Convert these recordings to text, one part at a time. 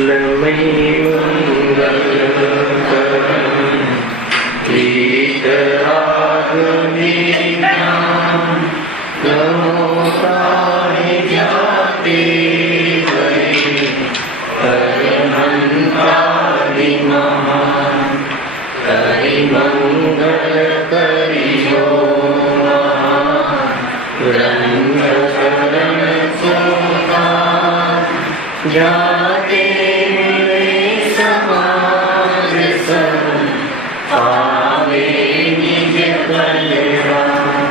मंगलमयी मंगलकरं वीतरागवीणां नमोताहि जाते वै हरमन्तानि महान् हरिमङ्गलकरि यो महान् ब्रह्मशरणसुतान् जाते मिले समाज सब पावे निज कल्याण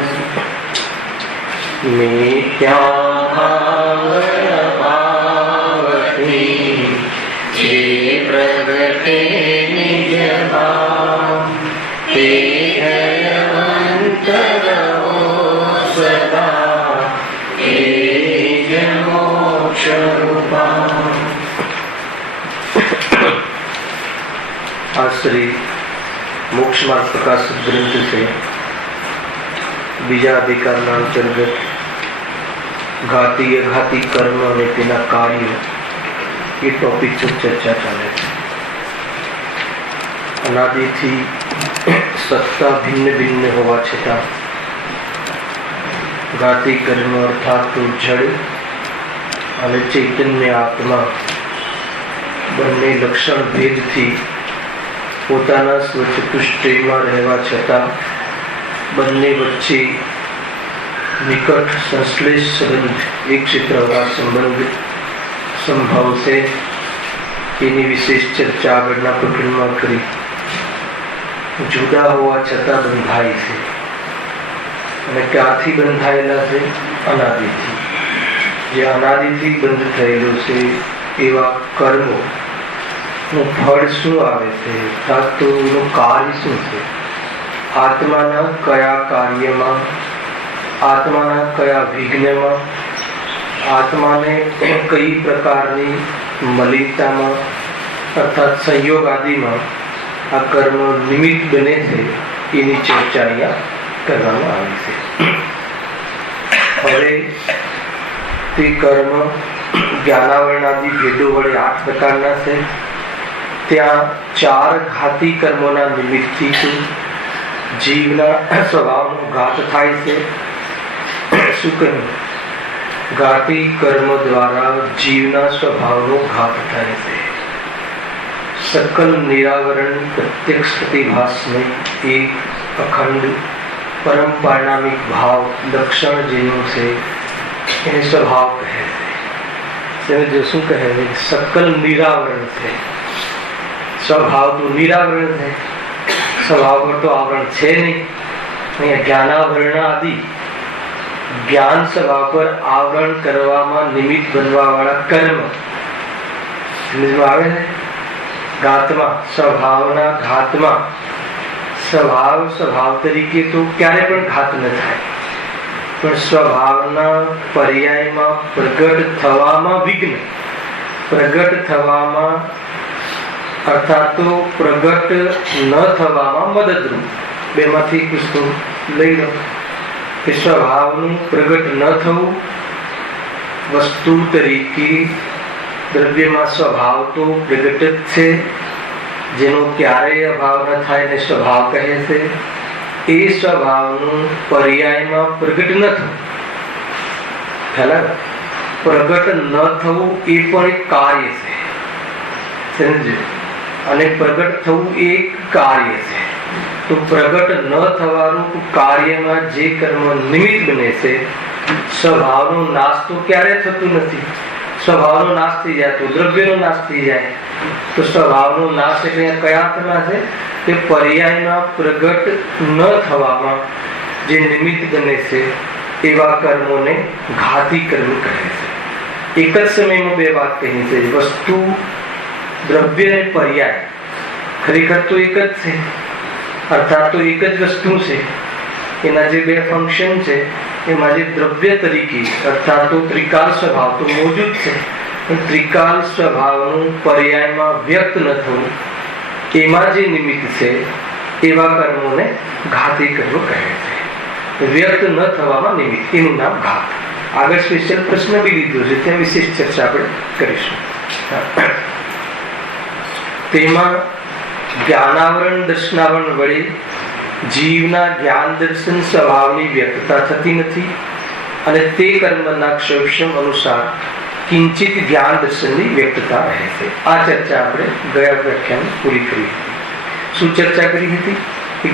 मिथ्या भावती जे प्रगटे निज भाव ते भयवंतर हो सदा तेज मोक्ष रूपा। श्री मोक्ष मार्ग प्रकाशित ग्रंथ से बीजा अधिकारना अंतर्गत घाती अघाती कर्म અને તેના કાર્ય એ ટોપિક પર ચર્ચા ચાલે છે। અનાદિથી સત્તા ભિન્ન ભિન્ન હોવા છતાં ઘાતી કર્મ અર્થાત તો જડ અને ચૈતન્ય આત્મા બંને લક્ષણ ભેદથી પોતાના સ્વચતુષ્ટયમાં રહેવા છતાં બંને વચ્ચે નિકટ સંશ્લેષ સંબંધ એક ક્ષેત્રવાળા સંબંધ સંભાવશે તેની વિશેષ ચર્ચા આગળના પ્રકરણમાં કરી। જુદા હોવા છતાં બંધાય છે અને ક્યાંથી બંધાયેલા છે? અનાદિથી। જે અનાદિથી બંધ થયેલું છે એવા કર્મો નું ફળ શું આવે છે? તો એનું કાર્ય શું છે? આત્માના કયા કાર્યમાં, આત્માના કયા વિઘ્નમાં, આત્માને કઈ પ્રકારની મલિનતામાં અર્થાત સંયોગ આદિમાં આ કર્મ નિમિત્ત બને છે એની ચર્ચા અહીંયા કરવામાં આવી છે। હવે તે કર્મ જ્ઞાનાવરણાદિ ભેદો વડે 8 પ્રકારના છે। ત્યાં 4 ઘાતી કર્મોના નિમિત્તથી જીવના સ્વભાવનો ઘાત થાય છે। શું કહ્યું? ઘાતી કર્મ દ્વારા જીવના સ્વભાવનો ઘાત થાય છે। सकल निरावरण प्रत्यक्ष प्रतिभास में एक अखंड परम पारिणामिक भाव लक्षण जिन्हों से इन्हें स्वभाव कहे थे। जो शू कहे सकल निरावरण थे। स्वभाव तो निरावरण है, स्वभाव पर तो आवरण है नहीं। ज्ञानावरण आदि ज्ञान स्वभाव पर आवरण करवामा निमित्त बनवा वाला कर्म समझ में आवे है। घातमा स्वभावना घातमा स्वभाव स्वभाव तरीके तो क्यारे पण घात न थाय, पण स्वभावना पर्यायमा प्रगट थवामा विघ्न, प्रगट थवामा अर्थात तो प्रगट न थवामा मददरूप। बेमांथी कुछ तो लई लो कि स्वभावનું प्रगट न थવું वस्तु तरीके દ્રવ્યમાં સ્વભાવ તો પ્રગટ જ છે, જેનો ક્યારેય અભાવ ન થાય ને સ્વભાવ કહે છે। એ સ્વભાવનું પર્યાયમાં પ્રગટ ન થવું, ખ્યાલ? પ્રગટ ન થવું એ પણ એક કાર્ય છે, સમજો? અને પ્રગટ થવું એ એક કાર્ય છે। તો પ્રગટ ન થવાનું કાર્યમાં જે કર્મ નિમિત્ત બને છે, સ્વભાવનો નાશ તો ક્યારે થતું નથી। स्वभावનો નાશ થઈ જાય તો દ્રવ્યનો નાશ થઈ જાય। તો સ્વભાવનો નાશ એટલે કયા અર્થમાં છે? કે પર્યાયમાં પ્રગટ ન થવામાં જે નિમિત્ત બને છે એવા કર્મોને ઘાતી કર્મ કહે છે। એક જ સમયમાં બે વાત કહી છે, વસ્તુ દ્રવ્ય અને પર્યાય ખરેખર તો એક જ છે, અર્થાત તો એક જ વસ્તુ છે। એના જે બે ફંક્શન છે એમાં જે દ્રવ્ય તરીકે અર્થાત તો ત્રિકાલ સ્વભાવ તો મોજૂદ છે, ત્રિકાલ સ્વભાવનું પર્યાયમાં વ્યક્ત ન થવું એમાં જે નિમિત્ત છે એવા કર્મોને ઘાતી કર્મ કહે છે। વ્યક્ત ન થવામાં નિમિત્ત એનું નામ ઘાત। આગળ સ્પેશિયલ પ્રશ્ન બી લીધો છે, ત્યાં વિશેષ ચર્ચા આપણે કરીશું। તેમાં જ્ઞાનાવરણ દર્શનાવરણ વડે જીવના જ્ઞાન દર્શન સ્વભાવની વ્યક્તતા થતી નથી અને તે કર્મના ક્ષયક્ષમ અનુસાર કિંચિત જ્ઞાન દર્શનની વ્યક્તતા રહે છે. આ ચર્ચા આપણે ગયા વ્યાખ્યાન પૂરી કરી હતી. શું ચર્ચા કરી હતી?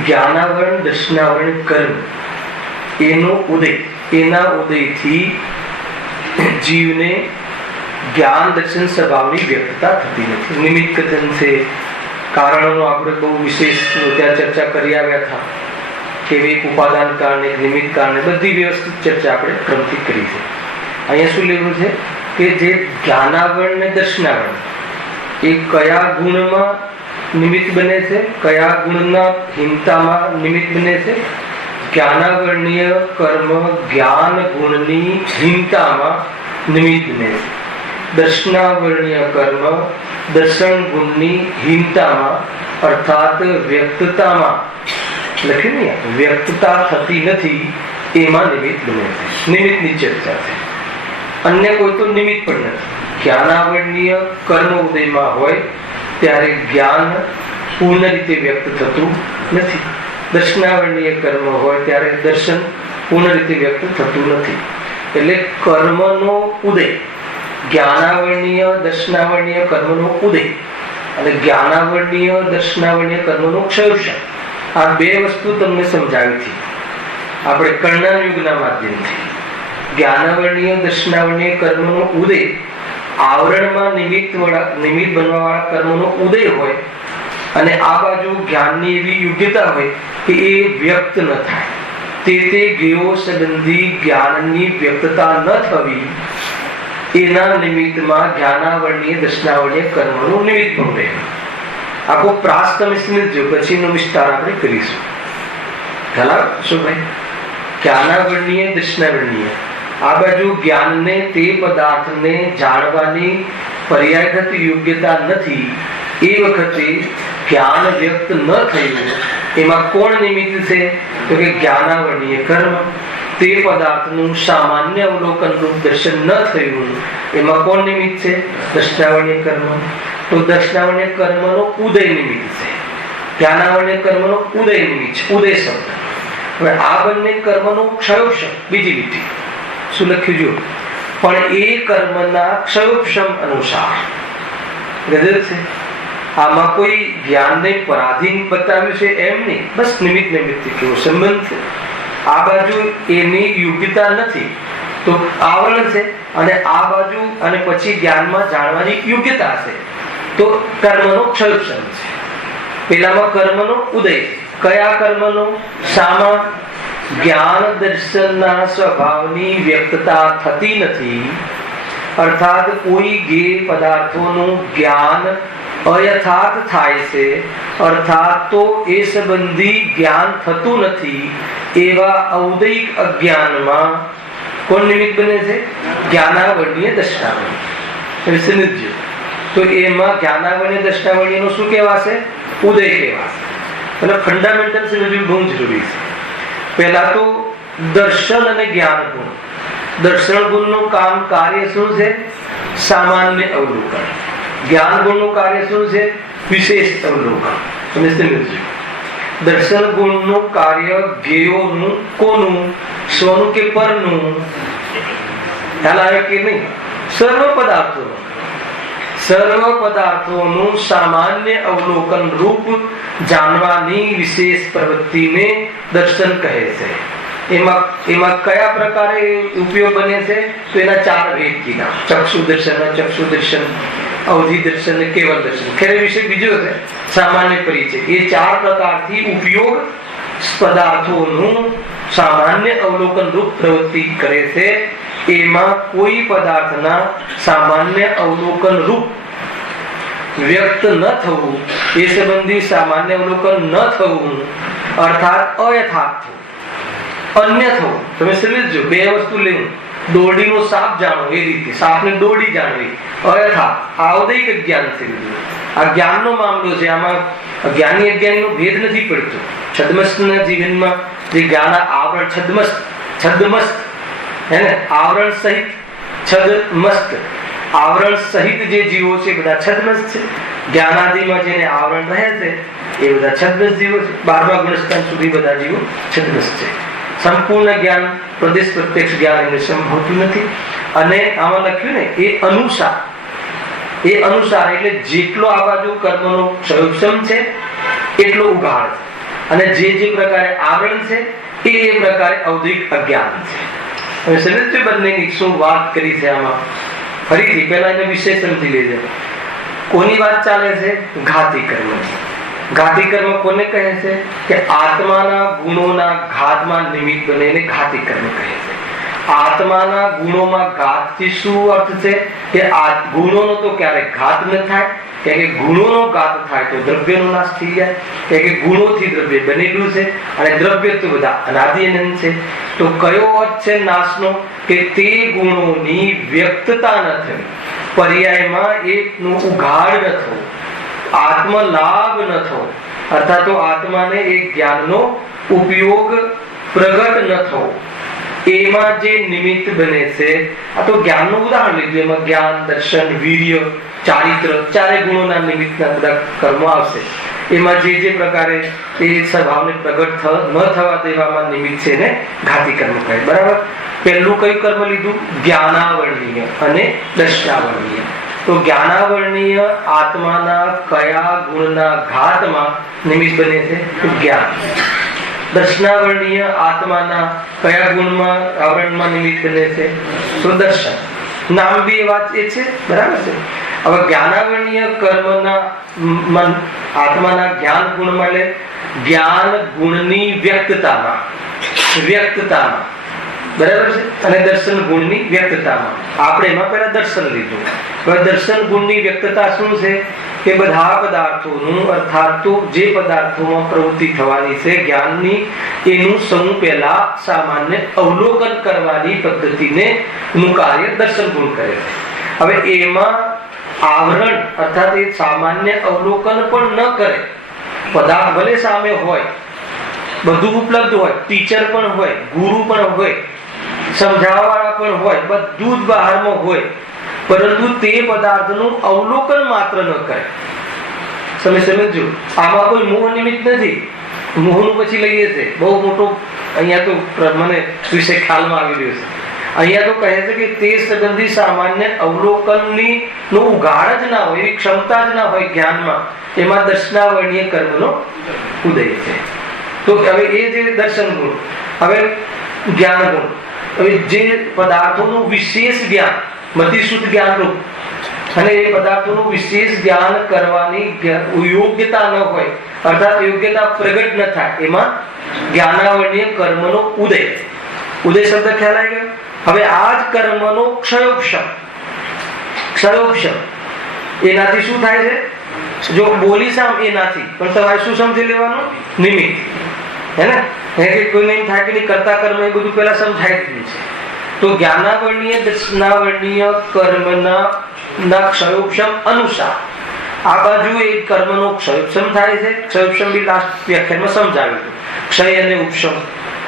જ્ઞાનાવરણ દર્શનાવરણ કર્મ એનો ઉદય, એના ઉદયથી જીવને જ્ઞાન દર્શન સ્વભાવની વ્યક્તતા થતી નથી. નિમિત્ત કથન છે, કારણોનો આપણે બહુ વિશેષ ત્યાં ચર્ચા કરી આવ્યા હતા કે એક ઉપાદાન કારણે, નિમિત્ત કારણે, બધી વ્યવસ્થિત ચર્ચા આપણે ક્રમથી કરી છે. અહીંયા શું લેવું છે કે જે જ્ઞાનાવરણ ને દર્શનાવરણ એ કયા ગુણમાં નિમિત્ત બને છે, કયા ગુણના હીનતામાં નિમિત્ત બને છે? જ્ઞાનાવરણીય કર્મ જ્ઞાન ગુણની હીનતામાં નિમિત્ત બને છે. દર્શનાવરણીય કર્મ દર્શન ગુણની હીનતામાં અર્થાત વ્યક્તતામાં, લખ્યું નહીં, વ્યક્તતા થતી નથી એમાં નિમિત્ત બને છે. નિમિત્તની ચર્ચા છે. અન્ય કોઈ તો નિમિત્ત પણ નથી. જ્ઞાનાવરણીય કર્મ ઉદયમાં હોય ત્યારે જ્ઞાન પૂર્ણ રીતે વ્યક્ત થતું નથી. દર્શનાવરણીય કર્મ હોય ત્યારે દર્શન પૂર્ણ રીતે વ્યક્ત થતું નથી. એટલે કર્મનો ઉદય, જ્ઞાનાવરણીય દર્શનાવરણીય કર્મનો ઉદય અને જ્ઞાનાવરણીય દર્શનાવરણીય કર્મનો ક્ષયક્ષમ, આ બે વસ્તુ તમને સમજાવી હતી આપણે કર્ણન યુગના માધ્યમથી. જ્ઞાનાવરણીય દર્શનાવરણીય કર્મનો ઉદય આવરણમાં નિમિત્ત બનવા વાળા કર્મનો ઉદય હોય અને આ બાજુ જ્ઞાનની એવી યોગ્યતા હોય કે એ વ્યક્ત ન થાય. તે જ્ઞેયો સંબંધી જ્ઞાનની વ્યક્તતા ન થવી એના નિમિત્તમાં જ્ઞાનાવરણીય દર્શનાવરણીય કર્મનું નિમિત્ત બને. આખો પ્રાસ તમે સમજજો, પછીનો વિસ્તાર આપણે કરીશું. ખ્યાલ શું ભાઈ? જ્ઞાનાવરણીય દર્શનાવરણીય, આ બાજુ જ્ઞાનને, તે પદાર્થને જાણવાની પર્યાયગત યોગ્યતા નથી. એ વખતે જ્ઞાન વ્યક્ત ન થયું એમાં કોણ નિમિત્ત છે? તો કે જ્ઞાનાવરણીય કર્મ. તે પદાર્થનું સામાન્ય અવલોકન રૂપ દર્શન ન થયું એમાં કોણ નિમિત્ત છે? દર્શનાવરણીય કર્મ. તો દર્શનાવરણીય કર્મનો ઉદય નિમિત્ત છે, જ્ઞાનાવરણીય કર્મનો ઉદય નિમિત્ત છે, ઉદય શબ્દ. હવે આ બંને કર્મનો ક્ષયોક્ષમ, બીજી લીટી શું લખ્યું જો? પણ એ કર્મના ક્ષયોક્ષમ અનુસાર ગજર છે. આમાં કોઈ જ્ઞાનને પરાધીન બતાવ્યું છે એમ નહીં, બસ નિમિત્ત કેવો સંબંધ છે. આ બાજુ એની યોગ્યતા નથી તો આવરણ છે, અને આ બાજુ અને પછી જ્ઞાનમાં જાણવાની યોગ્યતા છે તો કર્મનો ક્ષયોક્ષમ છે. પેલામાં કર્મનો ઉદય, કયા કર્મનો? સામા જ્ઞાન દર્શનના સ્વભાવની વ્યક્તતા થતી નથી, અર્થાત કોઈ જ્ઞેય પદાર્થોનું જ્ઞાન અયથાર્થ થાય છે, અર્થાત તો એ સંબંધી જ્ઞાન થતું નથી એવા ઔદયિક અજ્ઞાનમાં કોણ નિમિત્ત બને છે? જ્ઞાનાવરણીય દર્શનાવરણીય. સમજજો. તો એમાં જ્ઞાનાવરણીય દર્શનાવરણીયનો શું કહેવાશે? ઉદય કહેવાશે. અને ફંડામેન્ટલ સમજવું બહુ જરૂરી છે. પહેલા તો દર્શન અને જ્ઞાન ગુણ. દર્શન ગુણનું કામ કાર્ય શું છે? સામાન્ય અવલોકન. જ્ઞાન ગુણનું કાર્ય શું છે? વિશેષ અવલોકન. તમે સમજો. દર્શન ગુણનું કાર્ય જ્ઞેયોનું, કોનું? સ્વનું કે પરનું? ખ્યાલ આવે કે નહીં? સર્વ પદાર્થોનું સામાન્ય અવલોકન રૂપ જાણવાની વિશેષ પ્રવૃત્તિને દર્શન કહે છે. એમાં કયા પ્રકારે ઉપયોગ બને છે? તો એના ચાર ભેદ કીધા: ચક્ષુ દર્શન, અવધિ દર્શન, કેવલ દર્શન. ખેર વિશે બીજો છે સામાન્ય પરિચય. એ ચાર પ્રકારથી ઉપયોગ પદાર્થોનું સામાન્ય અવલોકન રૂપ પ્રવૃત્તિ કરે છે. એમાં કોઈ પદાર્થના સામાન્ય અવલોકન રૂપ વ્યક્ત ન થવું, એ સંબંધી સામાન્ય અવલોકન ન થવું, અર્થાત અયથાર્થ થવું, અન્ય થવું. તમે સમજો. બે વસ્તુ લેવું. દોરડીનો સાપ જાણો એ રીતે, સાપને દોરડી જાણવી અયથાર્થ, ઔદયિક જ્ઞાન છે. આ જ્ઞાનનો મામલો છે. આમાં જ્ઞાની અજ્ઞાનીનો ભેદ નથી પડતો. છદ્મસ્તના જીવનમાં જે જ્ઞાન આવરણ, છદ્મસ્ત હે ને, આવરણ સહિત છદ્મસ્ત, આવરણ સહિત જે જીવો છે બધા છદ્મસ્ત છે. જ્ઞાનાદિમાં જેને આવરણ રહે છે એ બધા છદ્મસ જીવો છે. 12મા ગુણસ્થાન સુધી બધા જીવો છદ્મસ છે. સંપૂર્ણ જ્ઞાન, પ્રદેશ પ્રત્યક્ષ જ્ઞાન એમને સંભવતું નથી. અને આમાં લખ્યું ને એ અનુસાર એટલે જેટલો આ બાજુ કર્મનો ક્ષયોક્ષમ છે એટલો ઉઘાડ છે, અને જે પ્રકારે આવરણ છે એ પ્રકારે ઔધિક અજ્ઞાન છે. હવે સમજજો બંનેની શું વાત કરી છે આમાં. ફરીથી પહેલા એને વિશે સમજી લેજો. કોની વાત ચાલે છે? ઘાતી કર્મ. ઘાતી કર્મ કોને કહે છે? કે આત્માના ગુણોના ઘાતમાં નિમિત્ત બને એને ઘાતી કર્મ કહે છે. આત્માના ગુણોમાં ઘાતથી શું અર્થ છે? કે આ ગુણોનો તો ક્યારેક ઘાત ન થાય, કે ગુણોનો ઘાત થાય તો દ્રવ્યનો નાશ થઈ જાય, કે ગુણોથી દ્રવ્ય બનેલું છે અને દ્રવ્ય તો બધા અનાદિ અનંત છે. તો કયો અર્થ છે નાશનો? કે તે ગુણોની વ્યક્તતા ન થવી, પર્યાયમાં એકનું ઉઘાડ ન થવું, આત્મલાભ ન થવો, અર્થાત તો આત્માને એક જ્ઞાનનો ઉપયોગ પ્રગટ ન થવો, એમાં જે નિમિત્ત બને છે. આ તો જ્ઞાનનું ઉદાહરણ લીધું. એમાં જ્ઞાન, દર્શન, વીર્ય, ચારિત્ર, ચારે ગુણોના નિમિત્તના બધા કર્મો આવશે. એમાં જે પ્રકારે એ સ્વભાવને પ્રગટ ન થવા દેવામાં નિમિત્ત છે ને ઘાતી કર્મ કહે. બરાબર. પહેલું કયું કર્મ લીધું? જ્ઞાનાવરણીય અને દર્શનાવરણીય. તો જ્ઞાનાવરણીય આત્માના કયા ગુણના ઘાતમાં નિમિત્ત બને છે? તો જ્ઞાન. દર્શનાવરણીય આત્માના કયા ગુણમાં આવરણમાં નિમિત્ત બને છે? તો દર્શન. નામ બી એ વાત એ છે. બરાબર છે. હવે જ્ઞાનાવરણીય કર્મના આત્માના જ્ઞાન ગુણમાં લે જ્ઞાન ગુણની વ્યક્તતામાં બરાબર છે, અને દર્શન ગુણની વ્યક્તતામાં. આપણે એમાં પહેલા દર્શન લીધું. હવે દર્શન ગુણની વ્યક્તતા શું છે? કે બધા પદાર્થોનું, અર્થાત તો જે પદાર્થોમાં પ્રવૃત્તિ થવાની છે જ્ઞાનની, એનું સમૂહ પહેલા સામાન્ય અવલોકન કરવાની પદ્ધતિને નું કાર્ય દર્શન ગુણ કરે છે. હવે એમાં આવરણ અર્થાત એ સામાન્ય અવલોકન પણ ન કરે, પદાર્થ ભલે સામે હોય, બધું ઉપલબ્ધ હોય, ટીચર પણ હોય, ગુરુ પણ હોય, સમજાવવાવાળા પણ હોય, બધું જ બહારમાં હોય, પરંતુ તે પદાર્થનું અવલોકન માત્ર ન કરે. તમે સમજો, આમાં કોઈ મોહ નિમિત્ત નથી. મોહનું પછી લઈએ છે બહુ મોટો. અહીંયા તો મને વિશે ખ્યાલમાં આવી રહ્યો છે. અહીંયા તો કહે છે કે તે સંબંધી સામાન્ય અવલોકનની નો ઉઘાડ જ ના હોય, એવી ક્ષમતા જ ના હોય જ્ઞાનમાં, એમાં દર્શનાવરણીય કર્મનો ઉદય છે. તો હવે એ જે દર્શન ગુણ, હવે જ્ઞાન ગુણ, હવે જે પદાર્થોનું વિશેષ જ્ઞાન, મતિશુદ્ધ જ્ઞાન રૂપ, અને એ પદાર્થોનું વિશેષ જ્ઞાન કરવાની યોગ્યતા ન હોય, અર્થાત યોગ્યતા પ્રગટ ન થાય, એમાં જ્ઞાનાવરણીય કર્મનો ઉદય. ઉદય શબ્દ ખ્યાલ આવી ગયો. હવે આ જ કર્મનો ક્ષયોક્ષમ એનાથી શું થાય છે? જો બોલી સામ એનાથી, પણ તમારે શું સમજી લેવાનું? નિમિત્ત. હે ને? કોઈને એમ થાય કે નહીં કરતા કર્મ, એ બધું પહેલા સમજાઈ દીધું છે. તો જ્ઞાનાવરણીય દર્શનાવરણીય કર્મના ક્ષયોક્ષમ અનુસાર આ બાજુ એ કર્મનો ક્ષયોક્ષમ થાય છે. ક્ષયોક્ષમ બી લાસ્ટ વ્યાખ્યાનમાં સમજાવ્યું. ક્ષય અને ઉપશમ,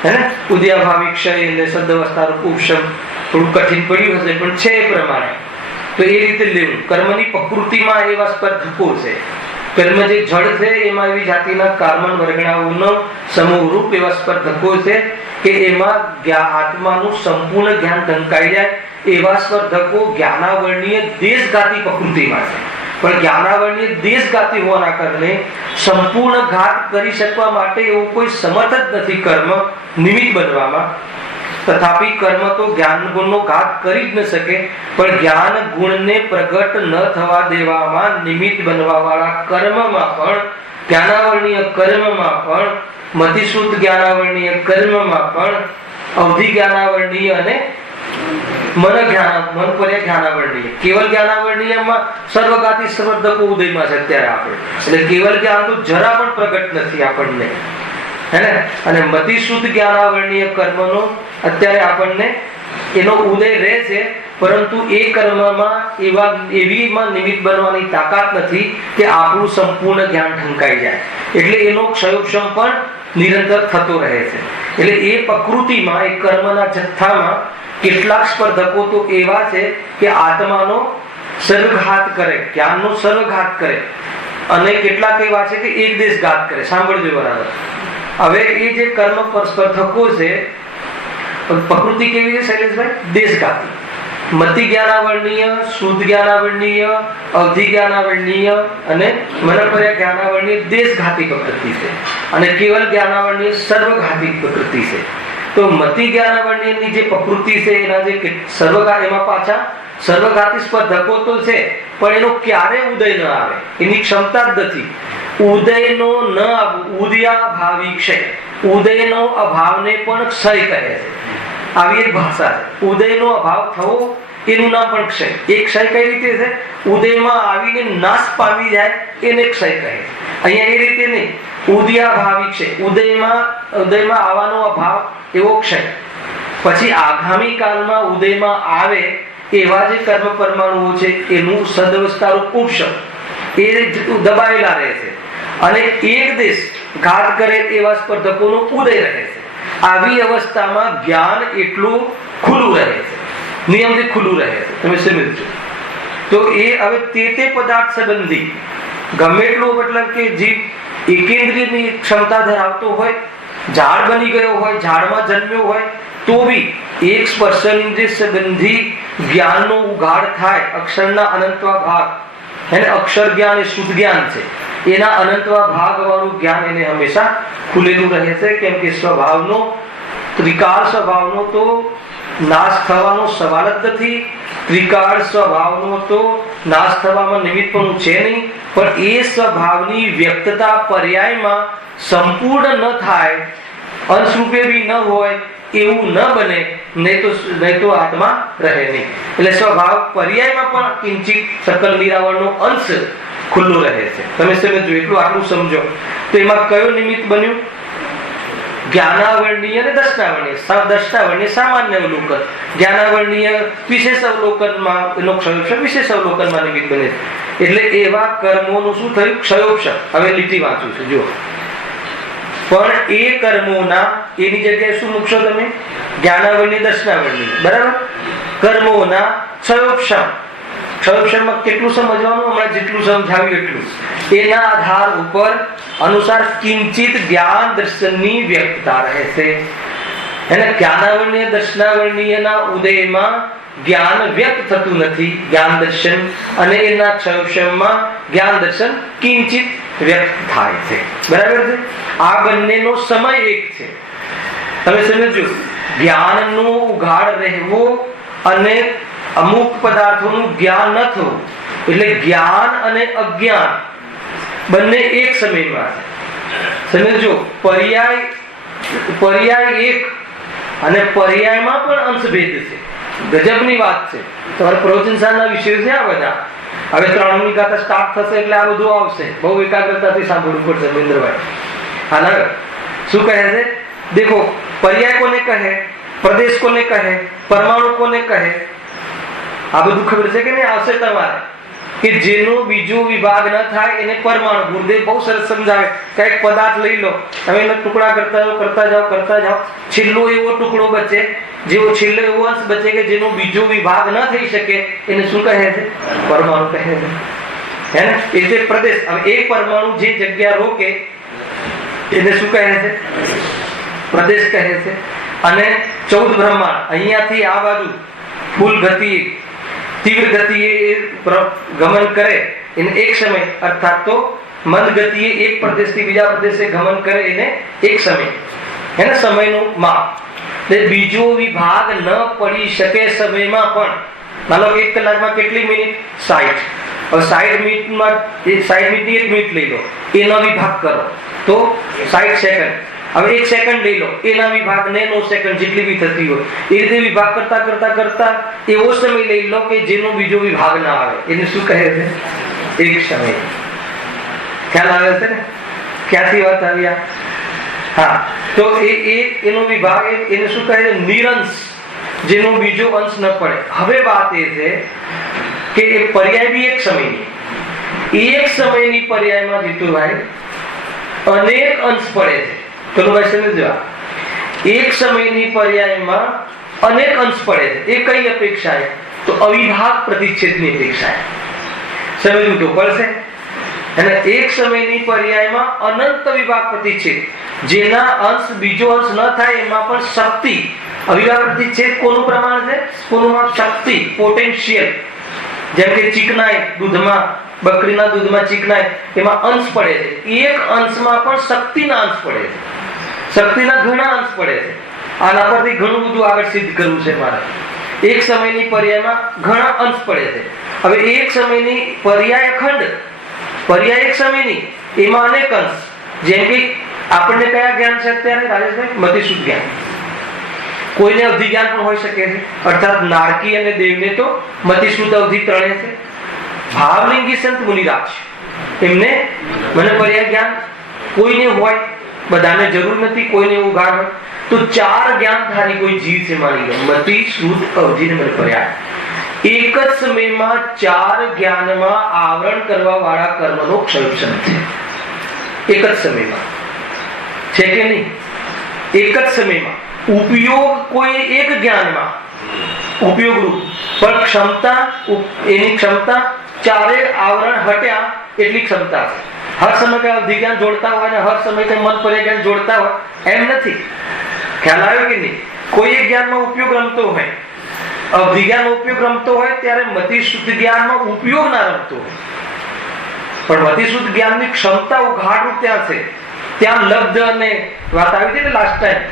હે ને? ઉદયાભાવી ક્ષય અને સદવસ્થા ઉપશમ થોડું કઠિન પડ્યું હશે, પણ છે એ પ્રમાણે. તો એ રીતે લેવું. કર્મની પ્રકૃતિમાં એવા સ્પર્ધકો છે. કર્મ જે જળ છે એમાં એવી જાતિના કાર્બન વર્ગણાઓનો સમૂહ રૂપ એવા સ્પર્ધકો છે કે એમાં આત્માનું સંપૂર્ણ જ્ઞાન ઢંકાઈ જાય એવા સ્પર્ધકો જ્ઞાનાવરણીય દેશઘાતી પ્રકૃતિમાં છે. પણ જ્ઞાનાવરણીય દેશઘાતી હોવાના કારણે સંપૂર્ણ ઘાત કરી શકવા માટે એવું કોઈ સમર્થ જ નથી કર્મ નિમિત્ત બનવામાં. તથાપિ કર્મ તો જ્ઞાન ગુણનો ઘાત કરી જ ન શકે, પણ જ્ઞાન ગુણને પ્રગટ ન થવા દેવામાં નિમિત્ત બનવા વાળા કર્મમાં પણ, જ્ઞાનાવરણીય કર્મમાં પણ, મતિશુદ્ધ જ્ઞાનાવરણીય કર્મમાં પણ, અવધિ જ્ઞાનાવરણીય અને મન જ્ઞાનાવરણીય, કેવલ જ્ઞાનાવરણીયમાં સર્વઘાતી સ્પર્ધકો ઉદયમાં છે અત્યારે આપણે. એટલે કેવલ જ્ઞાન તો જરા પણ પ્રગટ નથી આપણને, હે ને? અને મતિશુદ્ધ જ્ઞાનાવરણીય કર્મનો અત્યારે આપણને એનો ઉદય રહે છે, પરંતુ એ કર્મમાં એવીમાં નિમિત્ત બનવાની તાકાત નથી કે આપણું સંપૂર્ણ જ્ઞાન ઢંકાઈ જાય. એટલે એનો ક્ષયોક્ષમ પણ નિરંતર થતો રહે છે. એટલે એ પ્રકૃતિમાં, એ કર્મના જથ્થામાં કેટલાક સ્પર્ધકો તો એવા છે કે આત્માનો સર્વઘાત કરે, જ્ઞાનનો સર્વઘાત કરે, અને કેટલાક એવા છે કે એક દેશ ઘાત કરે. સાંભળજો બરાબર. હવે એ જે કર્મ પરસ્પર થકો છે, પ્રકૃતિ કેવી છે શૈલેષભાઈ? દેશઘાતી. મતિ જ્ઞાનાવર્ણીય, શુદ્ધ જ્ઞાનાવર્ણીય, અવધિ જ્ઞાનાવર્ણીય અને મનપર્યા જ્ઞાનાવર્ણીય દેશઘાતી પ્રકૃતિ છે, અને કેવલ જ્ઞાનાવર્ણીય સર્વઘાતી પ્રકૃતિ છે. તો મતિ જ્ઞાનાવર્ણીયની જે પ્રકૃતિ છે એના જે સર્વઘાત, એમાં પાછા સર્વઘાતી સ્પર્ધકો તો છે, પણ એનો ક્યારે ઉદય ન આવે એની ક્ષમતા જ નથી. ઉદયનો ન ઉદયાભાવી ક્ષય, ઉદયનો અભાવને પણ ક્ષય કહે છે. આવી એક ભાષા છે. ઉદયનો અભાવ થવો એનું નામ પણ ક્ષય. એ ક્ષય કઈ રીતે છે? ઉદયમાં આવીને નાશ પામી જાય એને ક્ષય કહે. અહીંયા એ રીતે નહીં, ઉદયાભાવી ક્ષય, ઉદયમાં આવવાનો અભાવ એવો ક્ષય. પછી આગામી કાળમાં ઉદયમાં આવે એવા જે કર્મ પરમાણુઓ છે એનું સદવસ્તારૂપ ઉપશમ એ દબાયેલા રહે છે, અને એક દેશ ઘાત કરે એવા સ્પર્ધકોનો ઉદય રહે છે. આવી અવસ્થામાં જ્ઞાન એટલું ખુલ્લું રહે છે, નિયમથી ખુલ્લું રહે છે. તમે સમજો તો એ હવે તે પદાર્થ સંબંધી ગમે એટલું, મતલબ કે જીવ એકેન્દ્રિયની ક્ષમતા ધરાવતો હોય, ઝાડ બની ગયો હોય, ઝાડમાં જન્મ્યો હોય, તો બી એક સ્પર્શેન્દ્રિય સંબંધી જ્ઞાનનો ઉઘાડ થાય. અક્ષરના અનંતવા ભાગ, એને અક્ષર જ્ઞાન એ શુદ્ધ જ્ઞાન છે, એના અનંતવા ભાગ વાળું જ્ઞાન એને હંમેશા ખુલેલું રહે છે. કેમ કે સ્વભાવનો, ત્રિકાળ સ્વભાવનો તો નાશ થવાનો સવાલ જ નથી. ત્રિકાળ સ્વભાવનો તો નાશ થવામાં નિમિત્ત પણ છે નહીં, પણ એ સ્વભાવની વ્યક્તતા પર્યાયમાં સંપૂર્ણ ન થાય, અંશરૂપે બી ન હોય એવું ન બને, નહીં તો આત્મા રહે નહીં. એટલે સ્વભાવ પર્યાયમાં પણ કિંચિત સકલ નિરાવરણનો અંશ ખુલ્લો રહે છે. તમે સમજો, એટલું આટલું સમજો. તો એમાં કયો નિમિત્ત બન્યું? જ્ઞાનાવર્ણીય અને દર્શનાવર્ણીય. દર્શનાવર્ણીય સામાન્ય અવલોકન, જ્ઞાનાવર્ણીય વિશેષ અવલોકનમાં એનો ક્ષયોપમ વિશેષ અવલોકનમાં નિમિત્ત બને છે. એટલે એવા કર્મોનું શું થયું? ક્ષયોપમ. હવે લીટી વાંચું છું જો. પણ એ કર્મોના, એની જગ્યાએ શું મૂકશો તમે? જ્ઞાનાવર્ણીય દર્શનાવર્ણીય, બરાબર? કર્મોના ક્ષયોપમ. ક્ષયોપમમાં કેટલું સમજવાનું? હમણાં જેટલું સમજાવ્યું એટલું. એના આધાર ઉપર અનુસાર કિંચિત જ્ઞાન દર્શનની વ્યક્તતા રહે છે. એને જ્ઞાનાવર્ણીય દર્શનાવર્ણીયના ઉદયમાં જ્ઞાન વ્યક્ત થતું નથી, જ્ઞાન દર્શન, અને એના ક્ષયોપમમાં જ્ઞાન દર્શન કિંચિત વ્યક્ત થાય છે. બરાબર છે? આ બંનેનો સમય એક છે. તમે સમજો, જ્ઞાનનો ઉઘાડ રહેવો અને અમુક પદાર્થોનું જ્ઞાન ન થવું, એટલે જ્ઞાન અને અજ્ઞાન બંને એક સમયમાં છે. સમજો, પર્યાય એક અને પર્યાયમાં પણ અંશભેદ છે. ગજબની વાત છે. તમારે પ્રવચન સારના વિષયો છે આ બધા. હવે 3મી ગાથા સ્ટાર્ટ થશે એટલે આ બધું આવશે. બહુ એકાગ્રતાથી સાંભળવું પડશે મહેન્દ્રભાઈ. હાલ શું કહે છે? દેખો, પર્યાય કોને કહે, પ્રદેશ કોને કહે, પરમાણુ કોને કહે, આ બધું ખબર છે કે નહીં? આવશે તમારે કે જેનો બીજો વિભાગ ન થાય એને પરમાણુ. ગુરુદેવ બહુ સરસ સમજાવે. કઈક પદાર્થ લઈ લો, તમે એનો ટુકડા કરતા જાઓ, છેલ્લો એવો ટુકડો બચે, જેવો છેલ્લો એવો અંશ બચે કે જેનો બીજો વિભાગ ન થઈ શકે, એને શું કહે છે? પરમાણુ કહે છે. હે ને? એટલે પ્રદેશ. હવે એક પરમાણુ જે જગ્યા રોકે એને શું કહે છે? પ્રદેશ કહે છે. અને 14 બ્રહ્માંડ અહીંયાથી આ બાજુ ફૂલ ગતિ, તીવ્ર ગતિએ ગમન કરે એને એક સમય, અર્થાત તો મંદ ગતિએ એક પ્રદેશથી બીજા પ્રદેશે ગમન કરે એને એક સમય. એને સમયનું માપ. બીજો વિભાગ ન પડી શકે સમયમાં પણ. માનો 1 કલાકમાં કેટલી મિનિટ? 60. હવે 60 મિનિટમાં 60 મિનિટની 1 મિનિટ લઈ લો, એનો વિભાગ કરો તો 60 સેકન્ડ. હવે 1 સેકન્ડ લઈ લો, એના વિભાગ નેનો સેકન્ડ જેટલી બી થતી હોય એ રીતે વિભાગ કરતા એવો સમય લઈ લો કે જેનો બીજો વિભાગ ના આવે. એને શું કહે છે? એક સમય. ખ્યાલ આવે છે ને ક્યાંથી વાત આવી? હા, તો એનો વિભાગ એને શું કહે છે? નિરંશ, જેનો બીજો અંશ ન પડે. હવે વાત એ છે કે એ પર્યાય બી એક સમયની પર્યાયમાં જીતુભાઈ અનેક અંશ પડે છે. કનુભાઈ સમજવા, એક સમયની પર્યાયમાં અનેક અંશ પડે છે. એ કઈ અપેક્ષાએ? તો અવિભાગ પ્રતિચ્છેદની અપેક્ષા સમજવું તો પડશે. અને એક સમયની પર્યાયમાં અનંત વિભાગ પ્રતિચ્છેદ, જેના અંશ બીજો અંશ ન થાય એમાં પણ શક્તિ. અવિભાગ પ્રતિચ્છેદ કોનું પ્રમાણ છે? કોનું માપ? શક્તિ, પોટેન્શિયલ. જેમ કે ચીકનાઈ દૂધમાં, બકરીના દૂધમાં ચીકનાઈ, એમાં અંશ પડે છે. એક અંશમાં પણ શક્તિના અંશ પડે છે, શક્તિના ઘણા અંશ પડે છે. આના પરથી ઘણું બધું આગળ સિદ્ધ કરવું છે મારે. એક સમયની પર્યાયમાં ઘણા અંશ પડે છે. હવે એક સમયની પર્યાય ખંડ, પર્યાય એક સમયની, એમાં અનેક અંશ. જેમ કે આપણને કયા જ્ઞાન છે અત્યારે રાજેશભાઈ? મતિસુદ્ધ જ્ઞાન. કોઈને અવધિ જ્ઞાન પણ હોઈ શકે છે, અર્થાત નારકી અને દેવને તો મતિસુદ્ધ અવધિ ત્રણે છે. ભાવલિંગી સંત મુનિરાજ, એમને મને પર્યાય જ્ઞાન કોઈને હોય, બધાને જરૂર નથી, કોઈને એવું જ્ઞાન હોય તો 4 જ્ઞાનધારી કોઈ જીવ છે માની લો, મતિ, શ્રુત, અવધિ ને મને પર્યાય. એક જ સમયમાં 4 જ્ઞાનમાં આવરણ કરવા વાળા કર્મનો ક્ષયક્ષમ છે. એક જ સમયમાં છે કે નહીં? એક જ સમયમાં ઉપયોગ કોઈ એક જ્ઞાનમાં ઉપયોગ રૂપ, પણ ક્ષમતા, એની ક્ષમતા 4 આવરણ હટ્યા એટલી ક્ષમતા છે. હર સમય કઈ અવધિ જ્ઞાન જોડતા હોય ને હર સમય કઈ મન પર્યાય જ્ઞાન જોડતા હોય એમ નથી. ખ્યાલ આવ્યો કે નહીં? કોઈ એક જ્ઞાનમાં ઉપયોગ રમતો હોય, અવધિ જ્ઞાનનો ઉપયોગ રમતો હોય ત્યારે મતિ શુદ્ધ જ્ઞાનમાં ઉપયોગ ના રમતો હોય, પણ મતિ શુદ્ધ જ્ઞાનની ક્ષમતા ઉઘાડ રૂપ ત્યાં છે. ત્યાં લબ્ધ અને વાત આવી હતી ને લાસ્ટ ટાઈમ,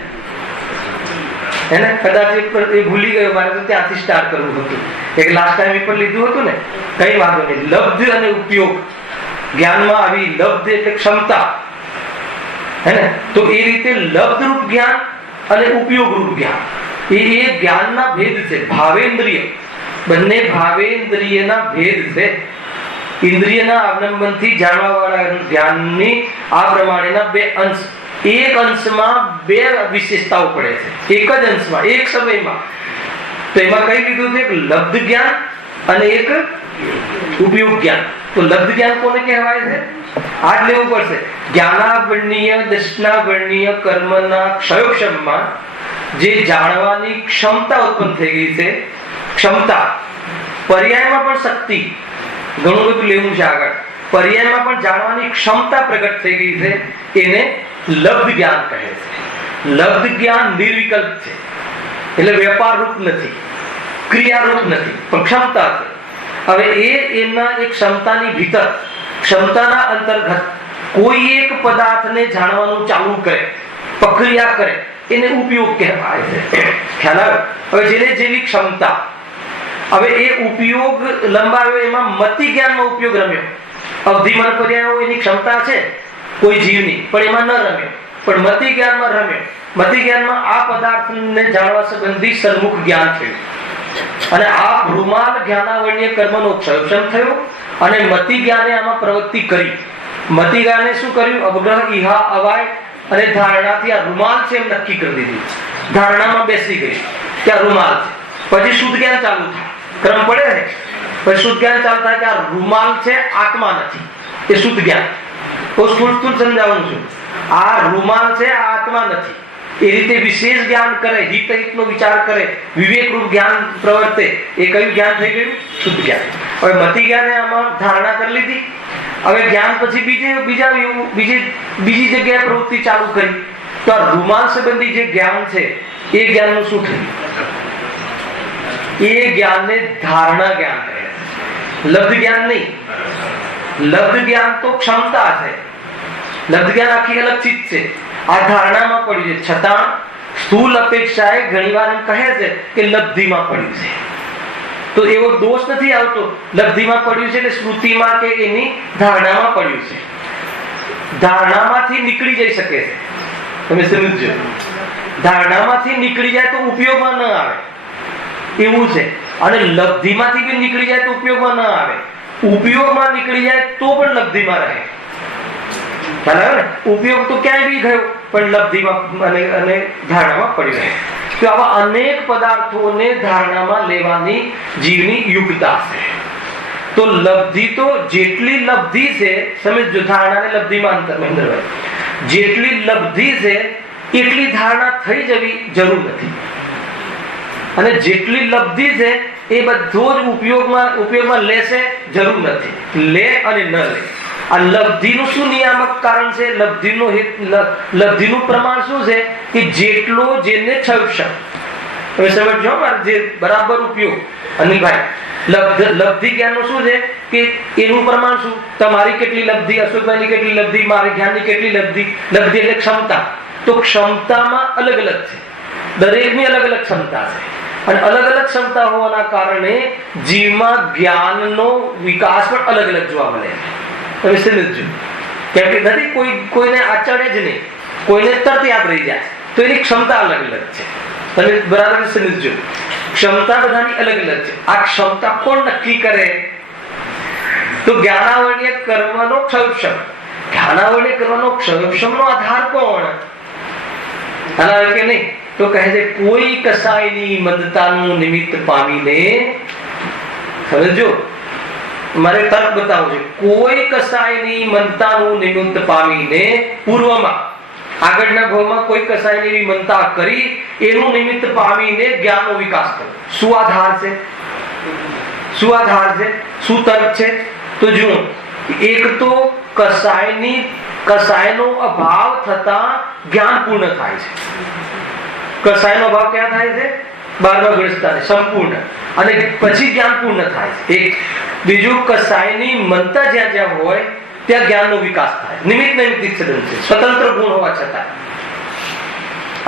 એને કદાચ એ ભૂલી ગયો, મારે તો ત્યાંથી સ્ટાર્ટ કરવું હતું. એક લાસ્ટ ટાઈમ એ પણ લીધું હતું ને, કઈ વાંધો નહીં. લબ્ધ અને ઉપયોગ જ્ઞાનમાં આવી, લબ્ધ એટલે ક્ષમતા, હે ને? તો એ રીતે લબ્ધ રૂપ જ્ઞાન અને ઉપયોગ રૂપ જ્ઞાન એ જ્ઞાનના ભેદ છે. ભાવેન્દ્રિય, બંને ભાવેન્દ્રિયના ભેદ છે. ઇન્દ્રિયના અવલંબનથી જાણવા વાળા જ્ઞાનની આ પ્રમાણેના 2 અંશ, એક અંશમાં 2 વિશેષતાઓ પડે છે. એક જ અંશમાં, એક સમયમાં. તો એમાં કઈ લીધું છે? એક લબ્ધ જ્ઞાન અને એક ઉપયોગ જ્ઞાન. તો લબ્ધ જ્ઞાન કોને કહેવાય છે? આ જ લેવું પડશે. જ્ઞાનાવર્ણીય દર્શનાવર્ણીય કર્મના ક્ષયોક્ષમમાં જે જાણવાની ક્ષમતા ઉત્પન્ન થઈ ગઈ છે, ક્ષમતા, પર્યાયમાં પણ શક્તિ, ઘણું બધું લેવું છે આગળ. પર્યાયમાં પણ જાણવાની ક્ષમતા પ્રગટ થઈ ગઈ છે, એને લબ્ધ જ્ઞાન કહે છે. લબ્ધ જ્ઞાન નિર્વિકલ્પ છે, એટલે વેપાર રૂપ નથી, ક્રિયારૂપ નથી, પણ ક્ષમતા છે. હવે એના એક ક્ષમતાની ભીતર, ક્ષમતાના અંતર્ગત કોઈ એક પદાર્થને જાણવાનું ચાલુ કરે, પ્રક્રિયા કરે, એને ઉપયોગ કહેવાય છે. ખ્યાલ આવે? હવે જેને જેવી ક્ષમતા, હવે એ ઉપયોગ લંબાવ્યો, એમાં મતિ જ્ઞાનમાં ઉપયોગ રમ્યો. અવધિમાન પર્યાયો એની ક્ષમતા છે કોઈ જીવની, પણ એમાં ન રમ્યો, પણ મતિ જ્ઞાનમાં રમ્યો. મતિ જ્ઞાનમાં આ પદાર્થને જાણવા સંબંધી સન્મુખ જ્ઞાન થયું, અને આ રૂમાલ જ્ઞાનાવર્ણીય કર્મનો ક્ષયક્ષમ થયો, અને મતિ જ્ઞાને આમાં પ્રવૃત્તિ કરી. મતિ જ્ઞાને શું કર્યું? અવગ્રહ, ઈહા, અવાય અને ધારણાથી આ રૂમાલ છે એમ નક્કી કરી દીધું. ધારણામાં બેસી ગઈ કે આ રૂમાલ છે. પછી શુદ્ધ જ્ઞાન ચાલુ થાય, ક્રમ પડે ને. પછી શુદ્ધ જ્ઞાન ચાલુ થાય કે આ રૂમાલ છે, આત્મા નથી. એ શુદ્ધ જ્ઞાન. તો સ્થૂળ સમજાવું છું. આ રૂમાલ છે, આ આત્મા નથી. એ રીતે વિશેષ જ્ઞાન કરે, હિત હિતનો વિચાર કરે, વિવેક રૂપ જ્ઞાન પ્રવર્તે. એ કયું જ્ઞાન થઈ ગયું? શુદ્ધ જ્ઞાન. હવે મતિ જ્ઞાને આમાં ધારણા કરી લીધી. હવે જ્ઞાન પછી બીજી જગ્યાએ પ્રવૃત્તિ ચાલુ કરી. તો આ રૂમાલ સંબંધી જે જ્ઞાન છે એ જ્ઞાનનું શું થયું? એ જ્ઞાનને ધારણા જ્ઞાન કહે છે, લબ્ધ જ્ઞાન નહીં. લબ્ધ જ્ઞાન તો ક્ષમતા છે, લબ્ધ જ્ઞાન આખી અલગ ચીજ છે. આ ધારણામાં પડ્યું છે, છતાં સ્થૂલ અપેક્ષાએ ઘણીવાર એમ કહે છે કે લબ્ધિમાં પડ્યું છે. તો એવો દોષ નથી આવતો, લબ્ધિમાં પડ્યું છે એટલે સ્મૃતિમાં કે એની ધારણામાં પડ્યું છે. ધારણામાંથી નીકળી જઈ શકે છે, તમે સમજો. ધારણામાંથી નીકળી જાય તો ઉપયોગમાં ન આવે એવું છે, અને લબ્ધિમાંથી બી નીકળી જાય તો ઉપયોગમાં ન આવે. ઉપયોગમાં નીકળી જાય તો પણ લબ્ધિમાં રહે. ઉપયોગ તો ક્યાંય બી ગયો પણ લબ્ધિમાં અને ધારણામાં પડી રહે. તો આવા અનેક પદાર્થોને ધારણામાં લેવાની જીવની યુક્તતા છે. તો લબ્ધિ તો જેટલી લબ્ધિ છે, સમજો, ધારણા ને લબ્ધિમાં અંતર, મહેન્દ્રભાઈ, જેટલી લબ્ધિ છે એટલી ધારણા થઈ જવી જરૂર નથી, અને જેટલી લબ્ધિ છે એ બધો જ ઉપયોગમાં લેશે જરૂર નથી, લે અને ન લે. આ લબ્ધિનું શું નિયામક કારણ છે? લબ્ધિનું પ્રમાણ શું છે કે જેટલો જેને ક્ષમતા. તમે સમજો મારે જે બરાબર ઉપયોગ. અને ભાઈ લબ્ધિ જ્ઞાનનો શું છે કે એનું પ્રમાણ શું? તમારી કેટલી લબ્ધિ, અશોકભાઈની કેટલી લબ્ધિ, મારી જ્ઞાનની કેટલી લબ્ધિ. લબ્ધિ એટલે ક્ષમતા. તો ક્ષમતામાં અલગ અલગ છે, દરેકની અલગ અલગ ક્ષમતા છે. અને અલગ અલગ ક્ષમતા હોવાના કારણે જીવમાં જ્ઞાનનો વિકાસ પણ અલગ અલગ જોવા મળે છે. તમે સમજો, કેમ કે નથી કોઈને આચડે જ નહીં, કોઈને તરત યાદ રહી જાય, તો એની ક્ષમતા અલગ અલગ છે. તમે બરાબર સમજો, ક્ષમતા બધાની અલગ અલગ છે. આ ક્ષમતા કોણ નક્કી કરે? તો જ્ઞાનાવર્ણ્ય કર્મનો ક્ષયક્ષમ. જ્ઞાનાવર્ણ્ય કર્મનો ક્ષયક્ષમનો આધાર કોણ? હાલ કે નહીં? તો કહે છે કોઈ કસાયની મંદતાનું નિમિત્ત પામીને, સમજો મારે તર્ક બતાવો છે, કોઈ કસાયની મંદતાનું નિમિત્ત પામીને પૂર્વમાં આગળના ભાવમાં કોઈ કસાયની મંદતા કરી એનું નિમિત્ત પામીને જ્ઞાનનો વિકાસ કરો. શું આધાર છે? શું આધાર છે? શું તર્ક છે? તો જુઓ, એક તો કસાયનો અભાવ થતા જ્ઞાન પૂર્ણ થાય છે. કસાયનો અભાવ ક્યાં થાય છે? 12મા ગણસ્થાને સંપૂર્ણ, અને પછી જ્ઞાન પૂર્ણ થાય છે. એક બીજું, કસાયની મનતા જ્યાં જ્યાં હોય ત્યાં જ્ઞાનનો વિકાસ થાય. નિમિત્ત નૈમિત્તિક સંબંધ છે, સ્વતંત્ર ગુણ હોવા છતાં.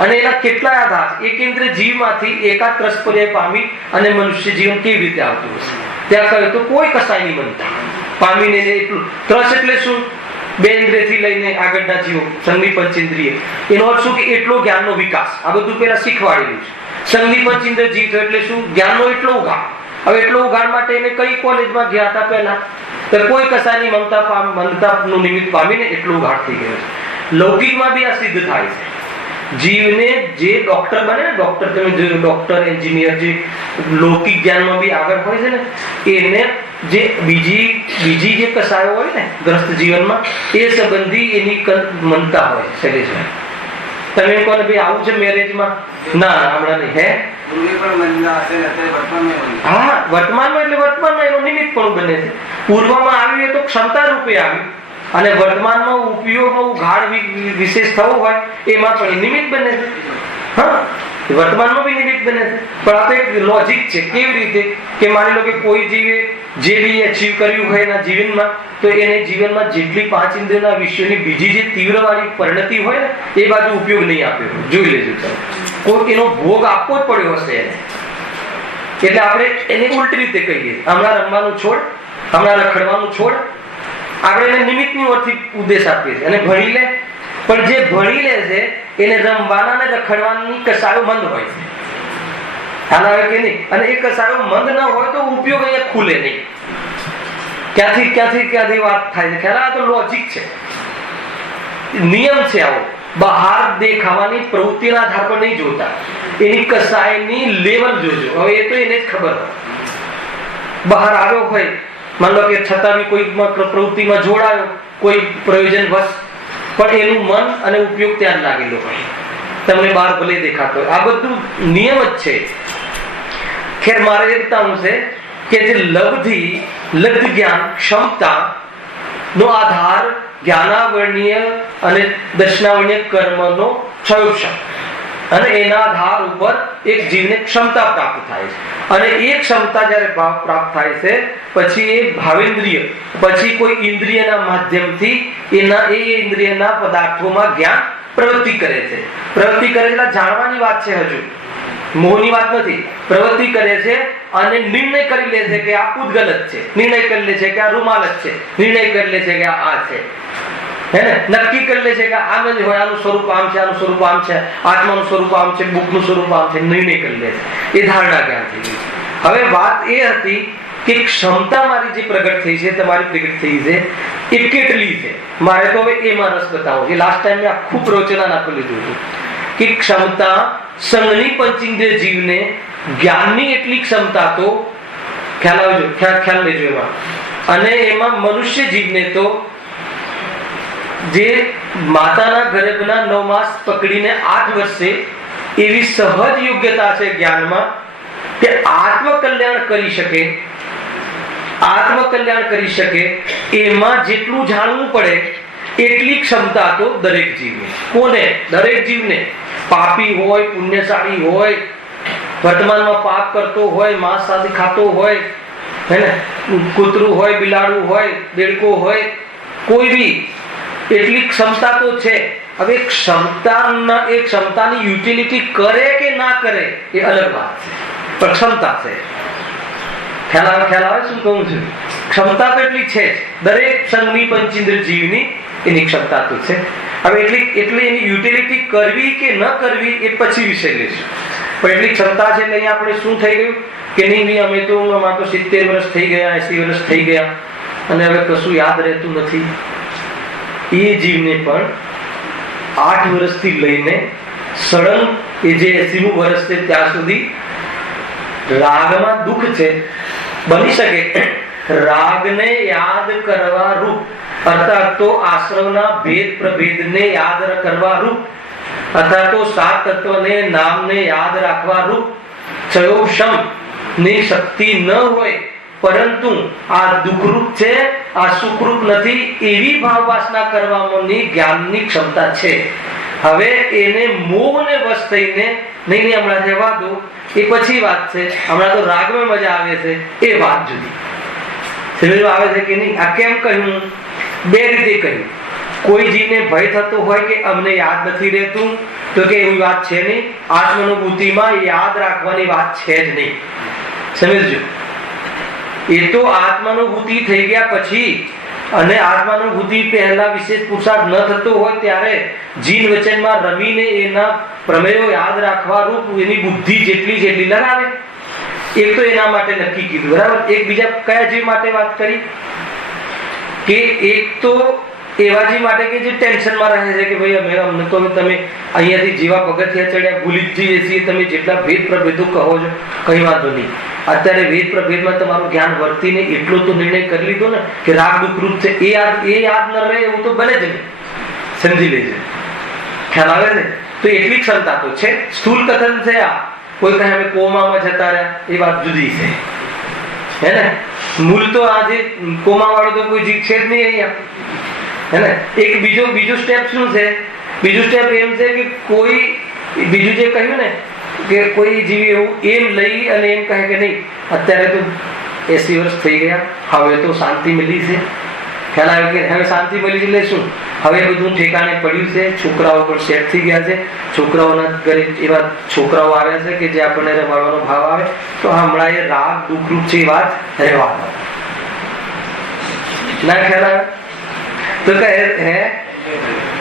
અને એના કેટલા આધાર? એકેન્દ્ર જીવમાંથી એકાત્રસ્પર્ય પામી અને મનુષ્ય જીવન કેવી રીતે આવતું હશે? ત્યાં કહ્યું તો કોઈ કસાયની મનતા પામીને એટલું. ત્રસ એટલે શું? બે ઇન્દ્રિયથી લઈને આગળના જીવો, સંગની પંચેન્દ્રિય. એનો અર્થ શું કે એટલો જ્ઞાનનો વિકાસ. આ બધું પેલા શીખવાડેલું છે. સંગની પંચેન્દ્રિય જીવ એટલે શું? જ્ઞાનનો એટલો ઉઘાડ. હવે એટલો ઉઘાડ માટે એને કઈ કોલેજમાં ગયા હતા પહેલા? તો કોઈ કસાયની મમતાનું નિમિત્ત પામીને એટલો ઉઘાડ થઈ ગયો છે. લૌકિકમાં બી આ સિદ્ધ થાય છે. જીવને જે ડોક્ટર બને ને, ડોક્ટર તમે જોયું, ડોક્ટર એન્જિનિયર જે લૌકિક જ્ઞાનમાં બી આગળ હોય છે ને, એને જે બીજી જે કસાયો હોય ને ગ્રસ્ત જીવનમાં, એ સંબંધી એની મનતા હોય. શૈલેષભાઈ તમે કોને ભાઈ આવું છે મેરેજમાં? ના હમણાં નહીં. હે હા, વર્તમાનમાં એટલે વર્તમાનમાં એનો નિમિત્ત પણ બને છે. પૂર્વમાં આવ્યું એ તો ક્ષમતા રૂપે આવ્યું, અને વર્તમાનમાં ઉપયોગમાં ગાઢ વિશેષ થવો હોય એમાં પણ નિમિત્ત બને છે. હા, વર્તમાનમાં બી નિમિત્ત બને છે. પણ આ તો એક લોજિક છે. કેવી રીતે કે માની લો કે કોઈ જીવે જે બી અચીવ કર્યું હોય એના જીવનમાં, તો એને જીવનમાં જેટલી 5 ઇન્દ્રિયોના વિષયોની બીજી જે તીવ્રવાળી પરિણતિ હોય ને, એ બાજુ ઉપયોગ નહીં આપ્યો. જોઈ લેજો તમે, કોઈ એનો ભોગ આપવો જ પડ્યો હશે એને. એટલે આપણે એને ઉલટી રીતે કહીએ, હમણાં રમવાનું છોડ, હમણાં રખડવાનું છોડ. આપણે એને નિમિત્તની ઓરથી ઉદ્દેશ આપીએ છીએ. અને ભણી લે, પણ જે ભણી લે છે એને રમવાના ને રખડવાની કસાયો મંદ હોય છે. હાલ આવે કે નહીં? અને એ કસાયો મંદ ન હોય તો ઉપયોગ અહીંયા ખુલે નહીં. ક્યાંથી વાત થાય છે? ખ્યાલ? આ તો લોજિક છે, નિયમ છે આવો. બહાર દેખાવાની પ્રવૃત્તિના આધાર પર નહીં જોતા, એની કસાયની લેવલ જોજો. હવે એ તો એને જ ખબર હોય. બહાર આવ્યો હોય, માન લો કે છતાં બી કોઈ પ્રવૃત્તિમાં જોડાયો કોઈ પ્રયોજન વશ, પણ એનું મન અને ઉપયોગ ત્યાં લાગેલો હોય, તમને બહાર ભલે દેખાતો હોય. આ બધું નિયમ જ છે. ખેર મારે એ બતાવવું છે કે જે લબ્ધ જ્ઞાન ક્ષમતા નો આધાર જ્ઞાનાવર્ણીય અને દર્શનાવર્ણીય કર્મનો ક્ષયોક્ષમ, અને એના આધાર ઉપર એક જીવને ક્ષમતા પ્રાપ્ત થાય છે. અને એ ક્ષમતા જ્યારે પ્રાપ્ત થાય છે પછી એ ભાવેન્દ્રિય, પછી કોઈ ઇન્દ્રિયના માધ્યમથી એ ઇન્દ્રિયના પદાર્થોમાં જ્ઞાન પ્રવૃત્તિ કરે છે. પ્રવૃત્તિ કરે એટલે જાણવાની વાત છે, હજુ મોહની વાત નથી. પ્રવૃત્તિ કરે છે અને નિર્ણય કરી લે છે કે આ પૂતગલ જ છે, નિર્ણય કરી લે છે કે આ રૂમાલ જ છે, નિર્ણય કરી લે છે કે આ છે, હે ને? નક્કી કરી લે છે કે આમ જ હોય, આનું સ્વરૂપ આમ છે, આનું સ્વરૂપ આમ છે, આત્માનું સ્વરૂપ આમ છે, બુકનું સ્વરૂપ આમ છે, નિર્ણય કરી લે છે. એ ધારણા જ્ઞાન થઈ ગઈ. હવે વાત એ હતી કે ક્ષમતા મારી જે પ્રગટ થઈ છે, તમારી પ્રગટ થઈ છે, એ કેટલી છે? મારે તો હવે એમાં રસ બતાવો છે. લાસ્ટ ટાઈમ મેં આખું પ્રવચન આપી લીધું હતું કે ક્ષમતા સંગની પંચેન્દ્રિય જીવને જ્ઞાનની એટલી ક્ષમતા તો ખ્યાલ લેજો એમાં. અને એમાં મનુષ્ય જીવને તો જે માતાના ગર્ભના 9 માસ પકડીને 8 વર્ષે એવી સહજ યોગ્યતા છે જ્ઞાનમાં કે આત્મકલ્યાણ કરી શકે એમાં જેટલું જાણવું પડે એટલી ક્ષમતા તો દરેક જીવને. કોને? દરેક જીવને. પાપી હોય, પુણ્યશાળી હોય, વર્તમાનમાં પાપ કરતો હોય, માંસ શાદી ખાતો હોય, હે ને, કૂતરું હોય, બિલાડું હોય, દેડકો હોય, કોઈ બી એટલી ક્ષમતા તો છે. હવે ક્ષમતાની યુટિલિટી કરે કે ના કરે એ અલગ વાત છે, પણ ક્ષમતા છે. ખ્યાલ આવે શું કહું છું? ક્ષમતા તો એટલી છે જ. દરેક સંઘની પંચેન્દ્ર જીવની એની ક્ષમતા તો છે. હવે એટલે એની યુટિલિટી કરવી કે ન કરવી એ પછી વિષય લેશું. પણ એટલી ક્ષમતા છે. એટલે આપણે શું થઈ ગયું કે નહીં, અમે તો 70 વર્ષ થઈ ગયા, 80 વર્ષ થઈ ગયા અને હવે કશું યાદ રહેતું નથી. એ જીવને પણ 8 વર્ષથી લઈને સળંગ એ જે 80મું વર્ષ છે ત્યાં સુધી રાગમાં દુઃખ છે. બની શકે રાગને યાદ કરવા રૂપ, અર્થાત તો આશ્રમના ભેદ પ્રભેદને યાદ કરવા રૂપ, અર્થાત તો સાત તત્વને નામને યાદ રાખવા રૂપ ક્ષયોક્ષમ ની શક્તિ ન હોય, પરંતુ આ દુઃખરૂપ છે, આ સુખરૂપ નથી એવી ભાવ વાસના કરવાની જ્ઞાનની ક્ષમતા છે. હવે એને મોહને વશ થઈને નહીં હમણાં રહેવા દો, એ પછી વાત છે. હમણાં તો રાગમાં મજા આવે છે, એ વાત જુદી. સમજમાં આવે છે કે નહીં? આ કેમ કહ્યું? બે રીતે કહ્યું. કોઈ જીવને ભય થતો હોય કે અમને યાદ નથી રહેતું, તો કે એવી વાત છે નહીં. આત્માનુભૂતિમાં યાદ રાખવાની વાત છે જ નહીં. સમજજો. એ તો આત્માનુભૂતિ થઈ ગયા પછી અને આત્માનુભૂતિ પહેલા વિશેષ પુરુષાર્થ ન થતો હોય ત્યારે જીન વચનમાં રમીને એના પ્રમેયો યાદ રાખવા રૂપ એની બુદ્ધિ જેટલી લગાવે. એક તો એના માટે નક્કી કીધું, બરાબર. એક બીજા કયા જીવ માટે વાત કરી? કે એક તો એવા જીવ માટે કે જે ટેન્શનમાં રહે છે કે ભાઈ અમને તો તમે અહીંયાથી જેવા પગથિયા ચડ્યા ભૂલી જ જઈએ છીએ. તમે જેટલા ભેદ પ્રભેદો કહો છો, કઈ વાંધો નહીં. અત્યારે વેદ પ્રભેદમાં તમારું જ્ઞાન વર્તીને એટલો તો નિર્ણય કરી લીધો ને કે રાગ દુઃખ રૂપ છે, એ યાદ ન રહે એવું તો બને જ નહીં. સમજી લેજે. ખ્યાલ આવે ને? તો એટલી ક્ષમતા તો છે. સ્થૂલ કથન છે આ. કોઈ કહે અમે કોમામાં જતા રહ્યા, એ વાત જુદી છે, હે ને. મૂળ તો આજે કોમા વાળો તો કોઈ જીવ છે જ નહીં અહીંયા, હે ને. એક બીજો સ્ટેપ શું છે? બીજું સ્ટેપ એમ છે કે કોઈ બીજું જે કહ્યું ને કે કોઈ જીવ એવું એમ લઈ અને એમ કહે કે નહીં અત્યારે તો 80 વર્ષ થઈ ગયા, હવે તો શાંતિ મળી છે. ખ્યાલ આવે કે હવે શાંતિ મળી છે એટલે શું? હવે બધું ઠેકાણે પડ્યું છે, છોકરાઓ પણ સેટ થઈ ગયા છે, છોકરાઓના ઘરે એવા છોકરાઓ આવ્યા છે કે જે આપણને રમાડવાનો ભાવ આવે, તો હમણાં એ રાગ દુઃખરૂપ છે એ વાત રહેવા ના. ખ્યાલ આવે તો કહે હે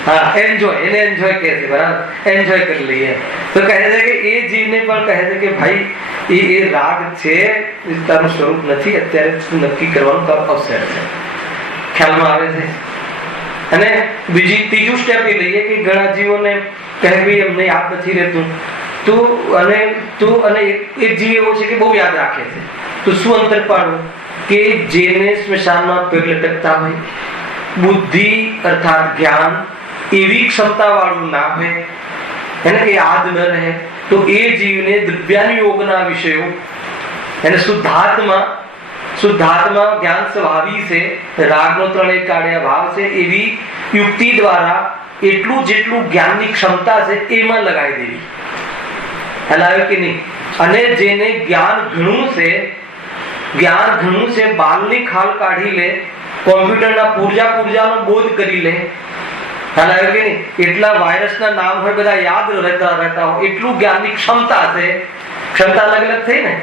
હા એન્જોય, એને એન્જોય કહે છે, બરાબર. એન્જોય કરી લઈએ. તો કહે છે કે એ જીવને પણ કહે છે કે ભાઈ એ રાગ છે, તારું સ્વરૂપ નથી, અત્યારે નક્કી કરવાનું તારો અવસર છે. ખ્યાલમાં આવે છે? અને ત્રીજું સ્ટેપ એ લઈએ કે ઘણા જીવોને કહે ભાઈ અમને યાદ નથી રહેતું, તો એક જીવ એવો છે કે બહુ યાદ રાખે છે. તો શું અંતર પાડવું? કે જેને સ્મશાનમાં પગ લટકતા હોય, બુદ્ધિ અર્થાત જ્ઞાન એવી ક્ષમતા વાળું ના હોય, એને કે યાદ ન રહે, તો એ જીવને દ્રવ્યાન યોગના વિષયો એને શુદ્ધાત્મા જ્ઞાન સ્વભાવી છે, રાગનો ત્રણેય કાઢ્યા ભાવ છે, એવી યુક્તિ દ્વારા એટલું જેટલું જ્ઞાનની ક્ષમતા છે એમાં લગાવી દેવી. હલાવે કે નહીં? અને જેને જ્ઞાન ઘણું છે, બાલની ખાલ કાઢી લે, કોમ્પ્યુટરના પૂર્જાનો બોધ કરી લે, હલાવે કે નહીં? એટલા વાયરસના નામ હોય બધા યાદ રહેતા હોય, એટલું જ્ઞાનની ક્ષમતા છે. ક્ષમતા અલગ અલગ થઈ ને.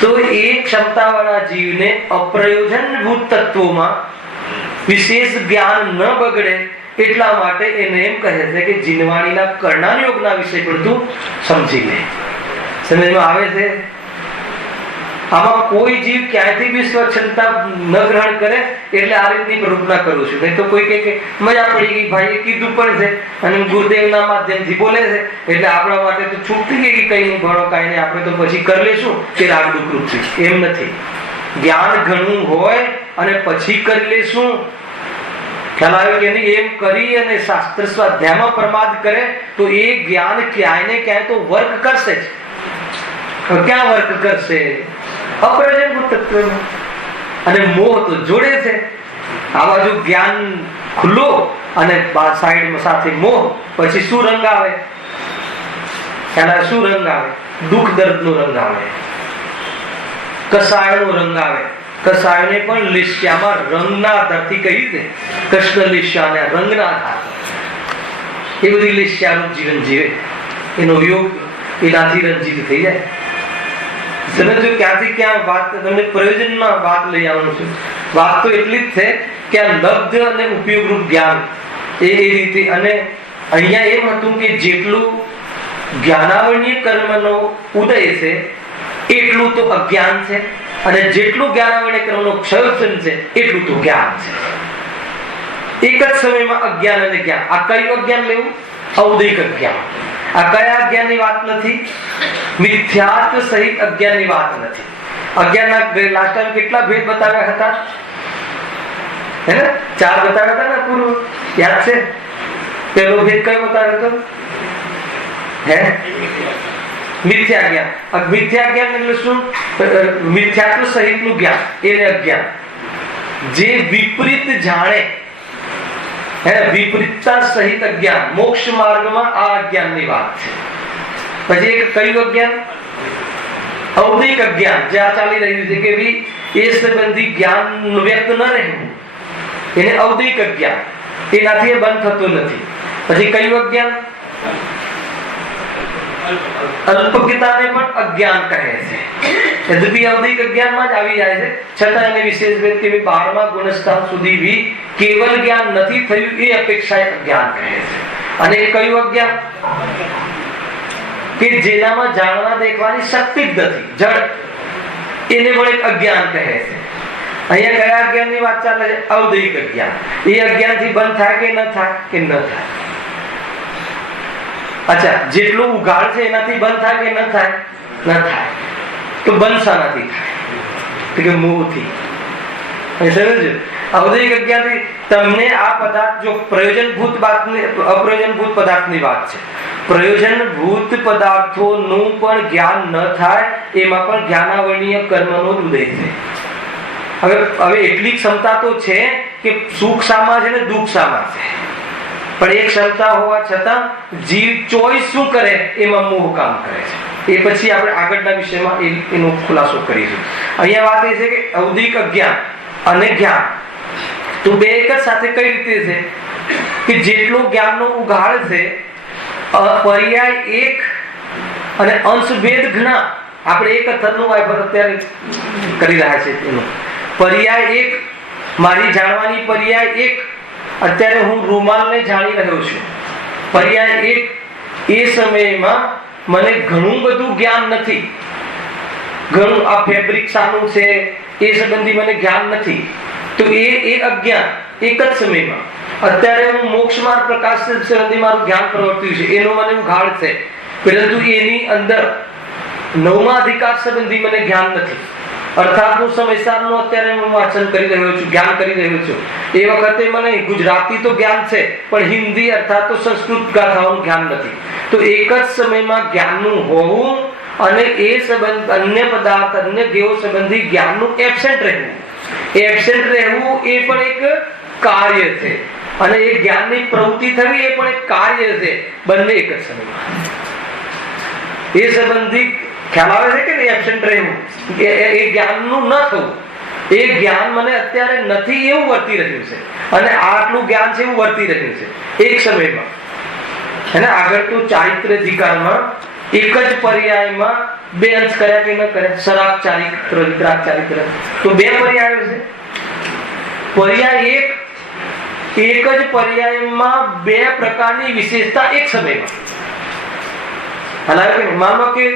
તો એ ક્ષમતા વાળા જીવને અપ્રયોજનભૂત તત્વોમાં વિશેષ જ્ઞાન ન બગડે એટલા માટે એને એમ કહે છે કે જીનવાણીના કર્ણાન યોગના વિશે પણ તું સમજી લે. સમજમાં આવે છે? આમાં કોઈ જીવ ક્યાંયથી બી સ્વચ્છતા ન ગ્રહણ કરે એટલે આ રીતની પ્રરૂપના કરું છું. નહીં તો કોઈ કે મજા પડી ગઈ ભાઈ એ કીધું પણ છે અને ગુરુદેવના માધ્યમથી બોલે છે એટલે આપણા માટે તો છૂટતી ગઈ કે કઈ નહીં ભણો કાંઈ નહીં, આપણે તો પછી કરી લેશું કે રાગ દુઃખરૂપ છે. એમ નથી. જ્ઞાન ઘણું હોય અને પછી કરી લેશું. ખ્યાલ આવે કે નહીં? એમ કરી અને શાસ્ત્ર સ્વાધ્યાયમાં પ્રમાદ કરે તો એ જ્ઞાન ક્યાંય ને ક્યાંય તો વર્ક કરશે જ. ક્યાં વર્ક કરશે? અપ્રયોજનભૂત તત્વમાં. અને મોહ તો જોડે છે. આ બાજુ જ્ઞાન ખુલ્લો અને સાઈડમાં સાથે મોહ, પછી શું રંગ આવે? એના શું રંગ આવે? દુઃખ દર્દ નો રંગ આવે, કસાય નો રંગ આવે. કસાયને પણ લીસ્યામાં રંગના આધારથી કહી છે. કૃષ્ણ લીસ્યા રંગના આધાર, એ બધી લીસ્યાનું જીવન જીવે, એનો યોગ એનાથી રંજીત થઈ જાય. સમજો ક્યાંથી ક્યાં વાત, તમને પ્રયોજનમાં વાત લઈ આવવાનું છે. વાત તો એટલી જ છે કે આ લબ્ધ અને ઉપયોગરૂપ જ્ઞાન એ રીતે. અને અહીંયા એમ હતું કે જેટલું જ્ઞાનાવરણીય કર્મનો ઉદય છે એટલું તો અજ્ઞાન છે, અને જેટલું જ્ઞાનાવરણીય કર્મનો ક્ષયોત્સન છે એટલું તો જ્ઞાન છે. એક જ સમયમાં અજ્ઞાન અને જ્ઞાન. આ કયું અજ્ઞાન લેવું? ઔદૈક અજ્ઞાન. આ કયા અજ્ઞાનની વાત નથી? મિથ્યાત્વ સહિત અજ્ઞાનની વાત નથી. અજ્ઞાનના લાસ્ટ ટાઈમ કેટલા ભેદ બતાવ્યા હતા? હે ને? 4 બતાવ્યા હતા ને પૂર્વ, યાદ છે? પેલો ભેદ કયો બતાવ્યો હતો? હે? મિથ્યા જ્ઞાન. મિથ્યા જ્ઞાન એટલે શું? મિથ્યાત્વ સહિતનું જ્ઞાન, એને અજ્ઞાન. જે વિપરીત જાણે, વિપરીતતા સહિત અજ્ઞાન, મોક્ષ માર્ગમાં આ અજ્ઞાનની વાત છે. પછી એક કયું અજ્ઞાન? ઔદિક અજ્ઞાન. જે આ ચાલી રહ્યું છે કે ભાઈ એ સંબંધી જ્ઞાન વ્યક્ત ન રહેવું, એને ઔદિક અજ્ઞાન. એનાથી એ બંધ થતો નથી. પછી કયું અજ્ઞાન? અલ્પજ્ઞતાને પણ અજ્ઞાન કહે છે. યદ્યપિ ઔદિક અજ્ઞાનમાં જ આવી જાય છે, છતાં એને વિશેષ ભેદ કે 12મા ગુણસ્થાન સુધી બી કેવલ જ્ઞાન નથી થયું એ અપેક્ષા અજ્ઞાન કહે છે. અને કયું અજ્ઞાન? કે જેનામાં જાણવા દેખવાની શક્તિ જ નથી, જડ, એને પણ એક અજ્ઞાન કહે છે. અહીંયા કયા અજ્ઞાનની વાત ચાલે છે? ઔદિક અજ્ઞાન. એ અજ્ઞાનથી બંધ થાય કે ન થાય? કે ન થાય. અચ્છા, જેટલું ઉઘાડ છે એનાથી બંધ થાય કે ન થાય? ન થાય. તો બંધ શાનાથી થાય? તો કે મોહથી. સમજો, ઔદિક અજ્ઞાનથી તમને આ પદાર્થ, જો પ્રયોજનભૂત વાતની, અપ્રયોજનભૂત પદાર્થની વાત છે. પ્રયોજનભૂત પદાર્થોનું પણ જ્ઞાન ન થાય, એમાં પણ જ્ઞાનાવરણીય કર્મનો જ ઉદય છે. હવે એટલી ક્ષમતા તો છે કે સુખ શામાં છે ને દુઃખ શામાં છે, પણ એક ક્ષમતા હોવા છતાં જીવ ચોઈસ શું કરે? એમાં મોહ કામ કરે છે. એ પછી આપણે આગળના વિષયમાં એનો ખુલાસો કરીશું. અહીંયા વાત એ છે કે ઔદિક અજ્ઞાન અને જ્ઞાન તો બે એક જ સાથે કઈ રીતે છે કે જેટલો જ્ઞાનનો ઉઘાડ છે, પર્યાય એક અને અંશ ભેદ ઘણા. આપણે એક અથરનું વાયફર અત્યારે કરી રહ્યા છે. એનો પર્યાય એક, મારી જાણવાની પર્યાય એક. અત્યારે હું રૂમાલને જાણી રહ્યો છું, પર્યાય એક. એ સમયમાં મને ઘણું બધું જ્ઞાન નથી, ઘણું આ ફેબ્રિક શાનું છે એ સંબંધી મને જ્ઞાન નથી. તો એ અજ્ઞાન એક જ સમયમાં. અત્યારે હું મોક્ષ માર્ગ પ્રકાશ સંબંધી મારું જ્ઞાન પ્રવર્ત્યું છે, એનો મને ઉઘાડ છે, પરંતુ એની અંદર 9મા અધિકાર સંબંધી મને જ્ઞાન નથી. અર્થાત હું સમયસારનું અત્યારે હું વાંચન કરી રહ્યો છું, જ્ઞાન કરી રહ્યો છું. એ વખતે મને ગુજરાતી તો જ્ઞાન છે, પણ હિન્દી અર્થાત તો સંસ્કૃત ગાથાઓનું જ્ઞાન નથી. તો એક જ સમયમાં જ્ઞાનનું હોવું અને એ સંબંધ, અન્ય પદાર્થ, અન્ય દેવો સંબંધી જ્ઞાનનું એબસેન્ટ રહેવું, એબસેન્ટ રહેવું એ પણ એક કાર્ય છે. અને એ જ્ઞાનની પ્રવૃત્તિ થવી એ પણ એક કાર્ય છે. બંને એક જ સમયમાં. એ સંબંધી ખ્યાલ આવે છે કે એબસેન્ટ રહેવું, એ જ્ઞાનનું ન થવું. એ જ્ઞાન મને અત્યારે નથી એવું વર્તી રહ્યું છે, અને આટલું જ્ઞાન છે એવું વર્તી રહ્યું છે એક સમયમાં. અને આગળ તો ચારિત્ર અધિકારમાં એક જ પર્યાયમાં બે અંશ કર્યા કે ન કર્યા? શરાબ ચારિત્ર, વિતરાગ ચારિત્ર, તો બે પર્યાયો છે. પર્યાય એક જ પર્યાયમાં બે પ્રકારની વિશેષતા એક સમયમાં. માનો કે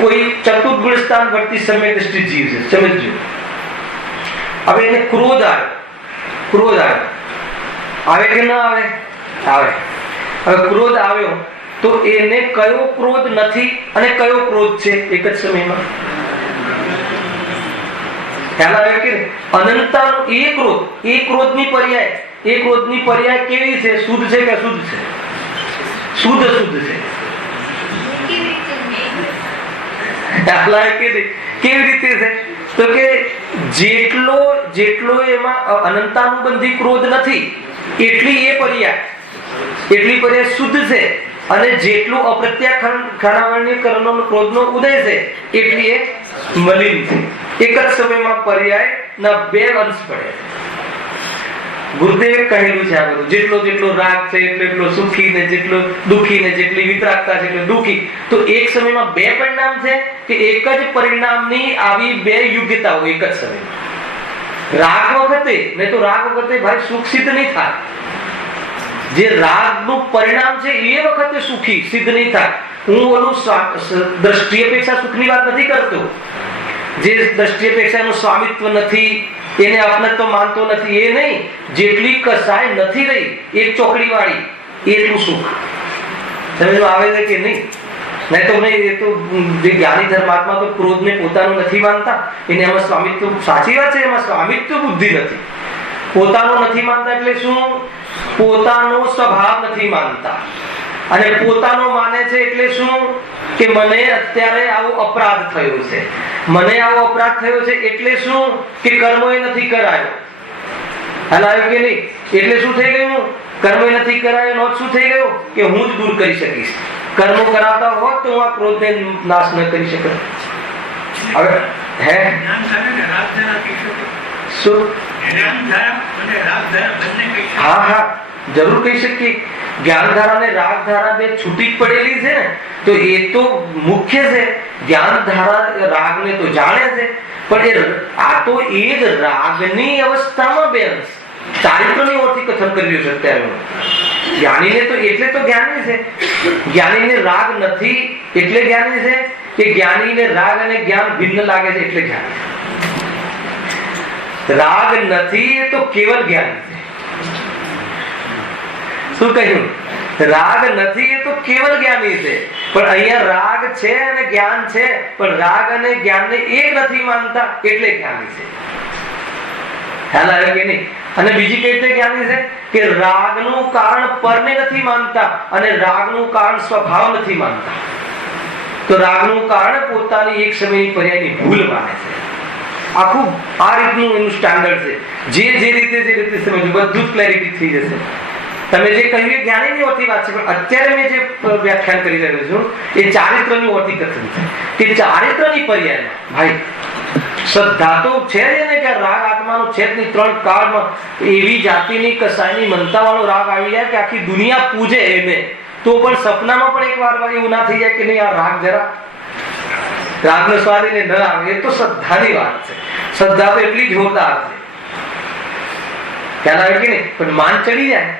કોઈ ચતુર્થ ગુણ સ્થાન વર્તી સમય દ્રષ્ટિ જીવ છે, સમજજો. હવે એને ક્રોધ આવ્યો, આવે કે ના આવે? આવે. હવે ક્રોધ આવ્યો તો એને કયો ક્રોધ નથી અને કયો ક્રોધ છે એક જ સમયમાં? ખ્યાલ આવે કે અનંતતાનો એ ક્રોધની પર્યાય કેવી છે? શુદ્ધ છે કે અશુદ્ધ છે? શુદ્ધ છે. ખ્યાલ આવે કે નહીં? કેવી રીતે છે? તો કે જેટલો એમાં અનંતાનુબંધી ક્રોધ નથી એટલી એ પર્યાય શુદ્ધ છે, અને જેટલું અપ્રત્યાખ્યાનાવરણીય કર્મનો ક્રોધનો ઉદય છે એટલી એ મલિન છે. એક જ સમયમાં પર્યાય ના બે અંશ પડે. ગુરુદેવે કહેલું છે આ બધું, જેટલો રાગ છે એટલો સુખી, ને જેટલો દુખી, ને જેટલી વિતરાગતા છે એટલો દુખી. તો એક સમયમાં બે પરિણામ છે કે એક જ પરિણામની આવી બે યોગ્યતાઓ એક જ સમયમાં. રાગ વખતે નહીં તો રાગ વખતે ભાઈ સુખ સિદ્ધ નહીં થાય. જે રાગનું પરિણામ છે એ વખતે સુખી સિદ્ધ નહીં થાય. હું ઓલું દ્રષ્ટિ અપેક્ષા સુખની વાત નથી કરતો. જે દ્રષ્ટિ અપેક્ષાનું સ્વામિત્વ નથી, એને અપનત્વ માનતો નથી, એ નહીં. જેટલી કસાય નથી રહી એક ચોકડી વાળી એટલું સુખ સમજ આવે છે કે નહીં? નહીં તો નહીં. એ તો જે જ્ઞાની ધર્માત્મા તો ક્રોધને પોતાનું નથી માનતા, એને એમાં સ્વામિત્વ, સાચી વાત છે, એમાં સ્વામિત્વ બુદ્ધિ નથી. પોતાનું નથી માનતા એટલે શું? પોતાનો સ્વભાવ નથી માનતા. અને પોતાનો માને છે એટલે શું? કે મને અત્યારે આવો અપરાધ થયો છે, મને આવો અપરાધ થયો છે એટલે શું? કે કર્મો નથી કરાયો. હાલ આવ્યું કે નહીં? એટલે શું થઈ ગયું? કર્મો નથી કરાયો નો શું થઈ ગયું? કે હું જ દૂર કરી શકીશ. કર્મો કરાવતા હોત તો હું આ ક્રોધને નાશ ન કરી શકત. હવે હે શું? હા જરૂર કહી શકીએ. જ્ઞાનધારા અને રાગધારા બે છૂટી પડેલી છે ને, તો એ તો મુખ્ય છે. જ્ઞાનધારા રાગને તો જાણે છે, પણ આ તો એ જ રાગની અવસ્થામાં બે અંશ ચારિત્રની ઓરથી કથન કર્યું છે અત્યારે. જ્ઞાનીને તો એટલે તો જ્ઞાની છે. જ્ઞાનીને રાગ નથી એટલે જ્ઞાની છે, કે જ્ઞાનીને રાગ અને જ્ઞાન ભિન્ન લાગે છે એટલે જ્ઞાની છે. રાગ નથી એ તો કેવલ જ્ઞાની છે. શું કહ્યું? રાગ નથી એ તો કેવલ જ્ઞાની છે. પણ અહીંયા રાગ છે અને જ્ઞાન છે, પણ રાગ અને જ્ઞાનને એક નથી માનતા એટલે જ્ઞાની છે. ખ્યાલ આવે કે નહીં? અને બીજી કઈ રીતે જ્ઞાની છે? કે રાગનું કારણ પરને નથી માનતા અને રાગનું કારણ સ્વભાવ નથી માનતા. તો રાગનું કારણ પોતાની એક સમયની પર્યાયની ભૂલ માને છે. આખું આ રીતનું એનું સ્ટાન્ડર્ડ છે. જે રીતે સમજવું બધું જ ક્લેરિટી થઈ જશે. તમે જે કહ્યું એ જ્ઞાનીની ઓરથી વાત છે, પણ અત્યારે મેં જે વ્યાખ્યાન કરી રહ્યો છું એ ચારિત્રની ઓરથી કથન છે. કે ચારિત્રની પર્યાયમાં ભાઈ શ્રદ્ધા તો છે જ ને, કે રાગ આત્માનો છે જ નહીં. 3 કાળમાં એવી જાતિની કસાયની મનતા વાળો રાગ આવી જાય કે આખી દુનિયા પૂજે એને, તો પણ સપનામાં પણ એક વાર એવું ના થઈ જાય કે નહીં આ રાગ જરા રાગનો સ્વાદ એને ન આવે. એ તો શ્રદ્ધાની વાત છે. શ્રદ્ધા તો એટલી જોરદાર છે. ખ્યાલ આવે કે નહીં? પણ માન ચડી જાય,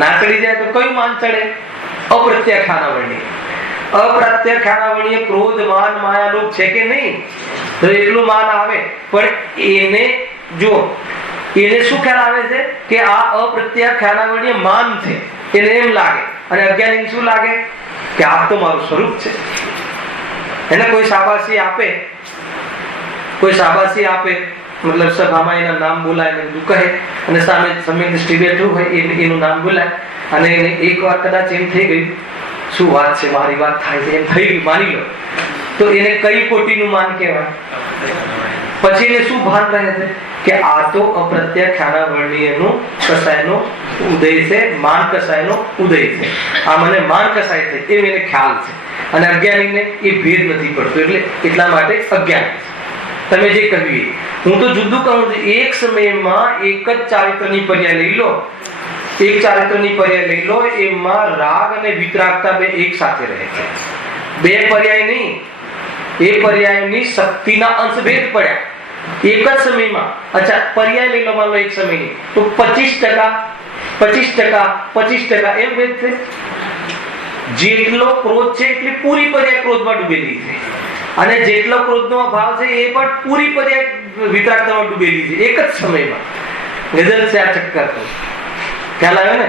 ના ચડી જાય તો કયું માન ચડે? અપ્રત્યાખ્યાનાવરણીય. અપ્રત્યાખ્યાનાવરણીય ક્રોધ, માન, માયા, લોભ છે કે નહીં? તો એટલું માન આવે. પણ એને જો એને શું ખ્યાલ આવે છે? કે આ અપ્રત્યાખ્યાનાવરણીય માન છે, એને એમ લાગે. અને અજ્ઞાની શું લાગે? કે આ તો મારું સ્વરૂપ છે. એને કોઈ શાબાશી આપે મતલબ સભામાં એના નામ બોલાય ને બધું કહે, અને સામે સમ્યક દ્રષ્ટિ બેઠું હોય એનું નામ બોલાય, અને એને એક વાર કદાચ એમ થઈ ગયું શું વાત છે, મારી વાત થાય છે એમ થઈ ગયું માની લો, તો એને કઈ કોટીનું માન કહેવાય? પછી એને શું ભાન રહે છે? કે આ તો અપ્રત્યાખ્યાનાવરણીયનો કસાયનો ઉદય છે, માન કસાયનો ઉદય છે. આ મને માન કસાય છે એમ એને ખ્યાલ છે. અને અજ્ઞાનીને એ ભેદ નથી પડતો, એટલા માટે અજ્ઞાન છે. તમે જે કહ્યું હું તો જુદું કહું છું. એક સમયમાં એક જ ચારિત્રની પર્યાય લઈ લો, એક ચારિત્રની પર્યાય લઈ લો, એમાં રાગ અને વિતરાગતા બે એક સાથે રહે છે. બે પર્યાય નહીં, એ પર્યાયની શક્તિના અંશ ભેદ પડ્યા એક જ સમયમાં. અચ્છા પર્યાય લઈ લો, માનો એક સમયની, તો 25% એમ ભેદ છે. જેટલો ક્રોધ છે એટલી પૂરી પર્યાય ક્રોધમાં ડૂબેલી છે, અને જેટલો ક્રોધનો અભાવ છે એ પણ પૂરી પર્યાય વિતરાગતામાં ડૂબેલી છે એક જ સમયમાં. ગઝલ છે આ ચક્કર. ખ્યાલ આવ્યો ને?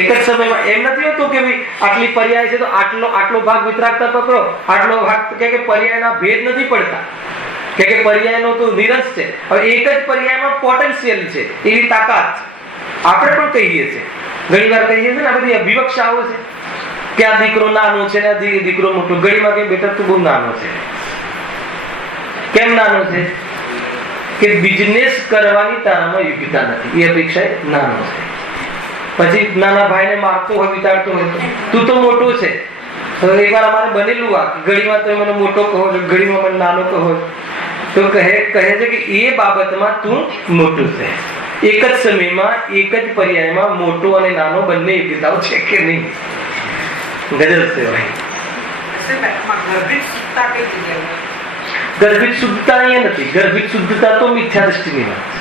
એક જ સમયમાં. એમ નથી હોતું કે ભાઈ આટલી પર્યાય છે તો આટલો ભાગ વિતરાગતા પકડો, આટલો ભાગ કે પર્યાયના ભેદ નથી પડતા, કે પર્યાયનો તો નિરંશ છે. હવે એક જ પર્યાયમાં પોટેન્શિયલ છે, એવી તાકાત છે. આપણે પણ કહીએ છીએ, ઘણી વાર કહીએ છીએ ને આ બધી અભિવક્ષાઓ છે કે આ દીકરો નાનો છે ને આ દીકરો મોટો. ઘણીમાં કે બેટા તું બહુ નાનો છે, કેમ નાનો છે? કે બિઝનેસ કરવાની તારામાં યોગ્યતા નથી, એ અપેક્ષા નાનો છે. પછી નાના ભાઈને મારતો હોય, વિતાડતો હોય, તું તો મોટો છે. એકવાર અમારે બનેલું આ ઘડીમાં તો મને મોટો કહો, ઘડીમાં મને નાનો કહો, તો કહે છે કે એ બાબતમાં તું મોટું છે. એક જ સમયમાં એક જ પર્યાયમાં મોટો અને નાનો બંને યોગ્યતાઓ છે કે નહીં? ગજબ છે ભાઈ. ગર્ભિત શુદ્ધતા અહીંયા નથી. ગર્ભિત શુદ્ધતા તો મિથ્યા દ્રષ્ટિની વાત છે.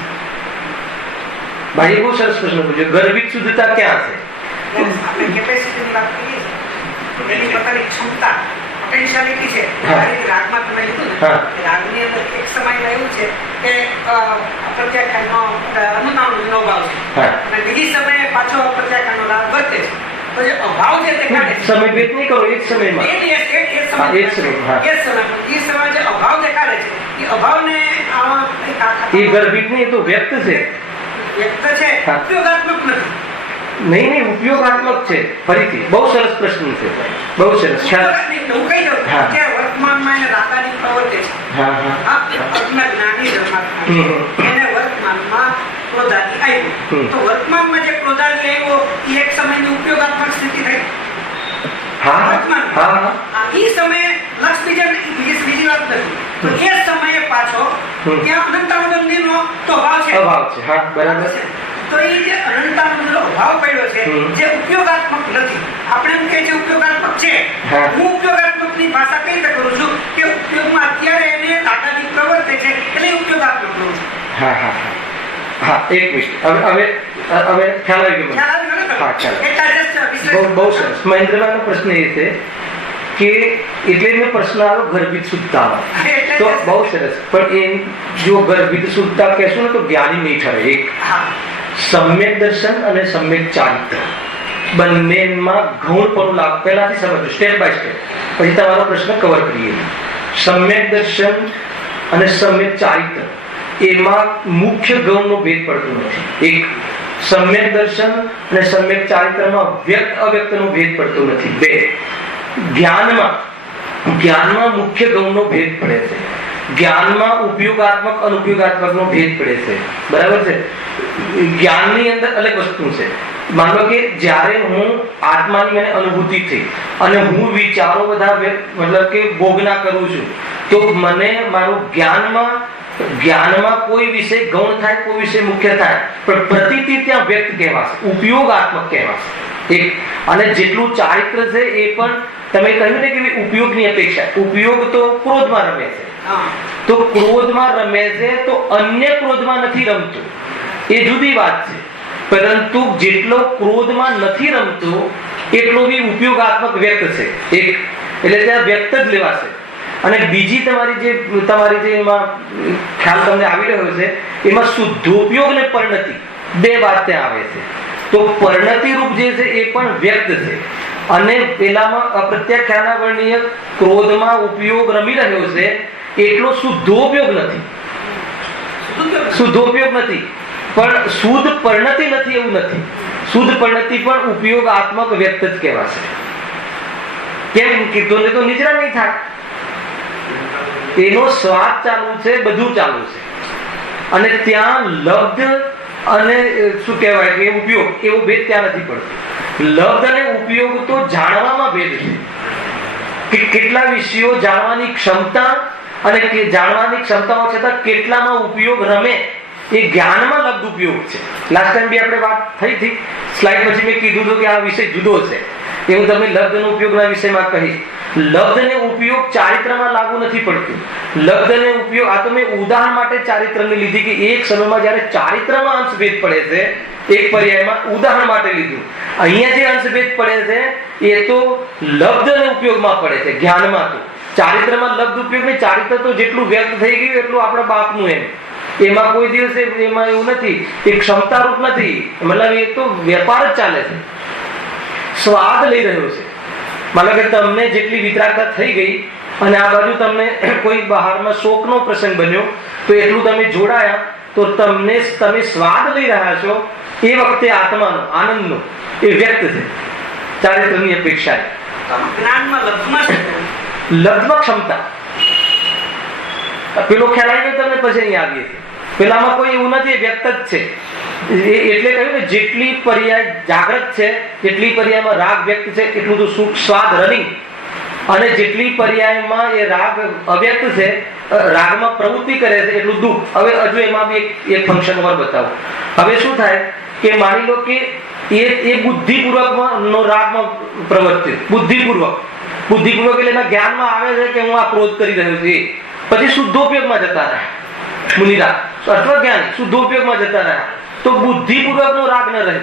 ભાઈ બહુ સરસ પ્રશ્ન પૂછ્યો. ગર્ભિત શુદ્ધતા ક્યાં છે? સમય ભેદ નહીં કરો, એક સમયમાં એ ગર્ભિત નહીં, તો વ્યક્ત છે. નહીં, ઉપયોગાત્મક છે. ફરીથી બહુ સરસ પ્રશ્ન છે, બહુ સરસ. વર્તમાનમાં જે ક્રોધાદી આવ્યો એ એક સમયની ઉપયોગાત્મક સ્થિતિ થઈ. એ સમયે લક્ષ્મી બીજી વાત નથી. તો એ સમયે પાછો ત્યાં અનંતાનુબંધીનો તો અભાવ છે. બરાબર છે. તો એ જે અનંતાનુબંધનો અભાવ પડ્યો છે, જે ઉપયોગાત્મક નથી. આપણે એમ કહે છે ઉપયોગાત્મક છે. હું ઉપયોગાત્મકની ભાષા કઈ રીતે કરું છું કે ઉપયોગમાં અત્યારે એને તાકાતી પ્રવર્તે છે એટલે ઉપયોગાત્મક કરું છું. એક મિનિટ, હવે ખ્યાલ આવી ગયો. બહુ સરસ. મહેન્દ્રભાઈનો પ્રશ્ન એ છે કે એટલે મેં પ્રશ્ન આવ્યો ગર્ભિત શુદ્ધતામાં, તો બહુ સરસ. પણ એ જો ગર્ભિત શુદ્ધતા કહેશું ને તો જ્ઞાની નહીં ઠરે. એક સમ્યક દર્શન અને સમ્યક ચારિત્ર બંનેમાં ગૌણપણું લાભ પહેલાથી સમજો, સ્ટેપ બાય સ્ટેપ, પછી તમારો પ્રશ્ન કવર કરીએ. સમ્યક દર્શન અને સમ્યક ચારિત્ર એમાં મુખ્ય ગૌણનો ભેદ પડતો નથી. એક સમ્યક દર્શન અને સમ્યક ચારિત્રમાં વ્યક્ત અવ્યક્તનો ભેદ પડતો નથી. બે, જ્ઞાનમાં મુખ્ય ગૌણનો ભેદ પડે છે. જ્ઞાનમાં ઉપયોગાત્મક અનુપયોગાત્મકનો ભેદ પડે છે. બરાબર છે. જ્ઞાનની અંદર અલગ વસ્તુ છે. માનો કે જ્યારે હું આત્માની મને અનુભૂતિ થઈ અને હું વિચારો બધા મતલબ કે ભોગના કરું છું, તો મને મારું જ્ઞાનમાં કોઈ વિષય ગૌણ થાય, કોઈ વિષય મુખ્ય થાય, પણ પ્રતીતિ ત્યાં વ્યક્ત કહેવાશે, ઉપયોગાત્મક કહેવાશે. એક અને જેટલું ચારિત્ર છે એ પણ તમે કહ્યું ને કે ઉપયોગની અપેક્ષા, ઉપયોગ તો ક્રોધમાં રમે છે, તો ક્રોધમાં રમે છે તો અન્ય ક્રોધમાં નથી રમતું, એ જુદી વાત છે. પરંતુ જેટલો ક્રોધમાં નથી રમતો એટલો બી ઉપયોગાત્મક વ્યક્ત છે. એક એટલે ત્યાં વ્યક્ત જ લેવાશે. અને બીજી તમારી જે એમાં ખ્યાલ તમને આવી રહ્યો છે એમાં શુદ્ધોપયોગ ને પરિણતિ બે વાત ત્યાં આવે છે. તો પરિણતિ રૂપ જે છે એ પણ વ્યક્ત છે, અને પેલામાં અપ્રત્યાખ્યાનાવર્ણીય ક્રોધમાં ઉપયોગ રમી રહ્યો છે એટલો શુદ્ધોપયોગ નથી. શુદ્ધોપયોગ નથી, પણ શુદ્ધ પરિણતિ નથી એવું નથી. શુદ્ધ પરિણતિ પણ ઉપયોગાત્મક વ્યક્ત જ કહેવાશે. કેમ કે તો નિજરા નહીં થાય, એનો સ્વાદ ચાલુ છે, બધું ચાલુ છે, અને ત્યાં લબ્ધ અને શું કહેવાય કે ઉપયોગ એવો ભેદ ત્યાં નથી પડતો. લબ્ધ અને ઉપયોગ તો જાણવામાં ભેદ છે કે કેટલા વિષયો જાણવાની ક્ષમતા અને જાણવાની ક્ષમતાઓ છતાં કેટલામાં ઉપયોગ રમે, એ જ્ઞાનમાં લબ્ધ ઉપયોગ છે. લાસ્ટ ટાઈમ બી આપણે વાત થઈ હતી, સ્લાઇડ પછી મેં કીધું હતું કે આ વિષય જુદો છે. એવું તમે લબ્ધ અને ઉપયોગના વિષયમાં કહીશ. લબ્ધ અને ઉપયોગ ચારિત્રમાં લાગુ નથી પડતું. લબ્ધ અને ઉપયોગ, આ તો મેં ઉદાહરણ માટે ચારિત્રની લીધી કે એક સમયમાં જયારે ચારિત્રમાં અંશભેદ પડે છે, એક પર્યાયમાં ઉદાહરણ માટે લીધું. અહીંયા જે અંશભેદ પડે છે એ તો લબ્ધ અને ઉપયોગમાં પડે છે. જ્ઞાનમાં તો ચારિત્રમાં લબ્ધ ઉપયોગ ને ચારિત્ર તો જેટલું વ્યક્ત થઈ ગયું એટલું આપણા બાપનું એમ, એમાં કોઈ દિવસે એમાં એવું નથી, એ ક્ષમતારૂપ નથી, મતલબ એ તો વેપાર જ ચાલે છે, સ્વાદ લઈ રહ્યો છે. માનો કે તમને જેટલી વિતરાગતા થઈ ગઈ અને આ બાજુ તમને કોઈ બહારમાં શોકનો પ્રસંગ બન્યો, તો એટલું તમે જોડાયા, તો તમે સ્વાદ લઈ રહ્યા છો, એ વખતે આત્માનો આનંદનો એ વ્યક્ત છે ચારિત્રની અપેક્ષાએ. લબ્ધમાં ક્ષમતા પેલો ખ્યાલ આવી ગયો તમને, પછી અહીં આવીએ. પેલામાં કોઈ એવું નથી, વ્યક્ત જ છે. એટલે કહ્યું ને જેટલી પર્યાય જાગૃત છે જેટલી પર્યાયમાં રાગ વ્યક્ત છે એટલું તો સુખ સ્વાદ રનિંગ, અને જેટલી પર્યાયમાં એ રાગ અવ્યક્ત છે, રાગમાં પ્રવૃત્તિ કરે છે એટલું દુઃખ. હવે હજુ એમાં બી એક ફંક્શન ઓર બતાવો. હવે શું થાય કે માની લો કે એ બુદ્ધિપૂર્વક નો રાગમાં પ્રવર્તે, બુદ્ધિપૂર્વક એટલે એના જ્ઞાનમાં આવે છે કે હું આ ક્રોધ કરી રહ્યો છું, પછી શુદ્ધોપયોગમાં જતા રહે મુનિરાગ, અર્થજ્ઞાની શુદ્ધોપયોગમાં જતા રહ્યા તો બુદ્ધિપૂર્વક નો રાગ ન રહે,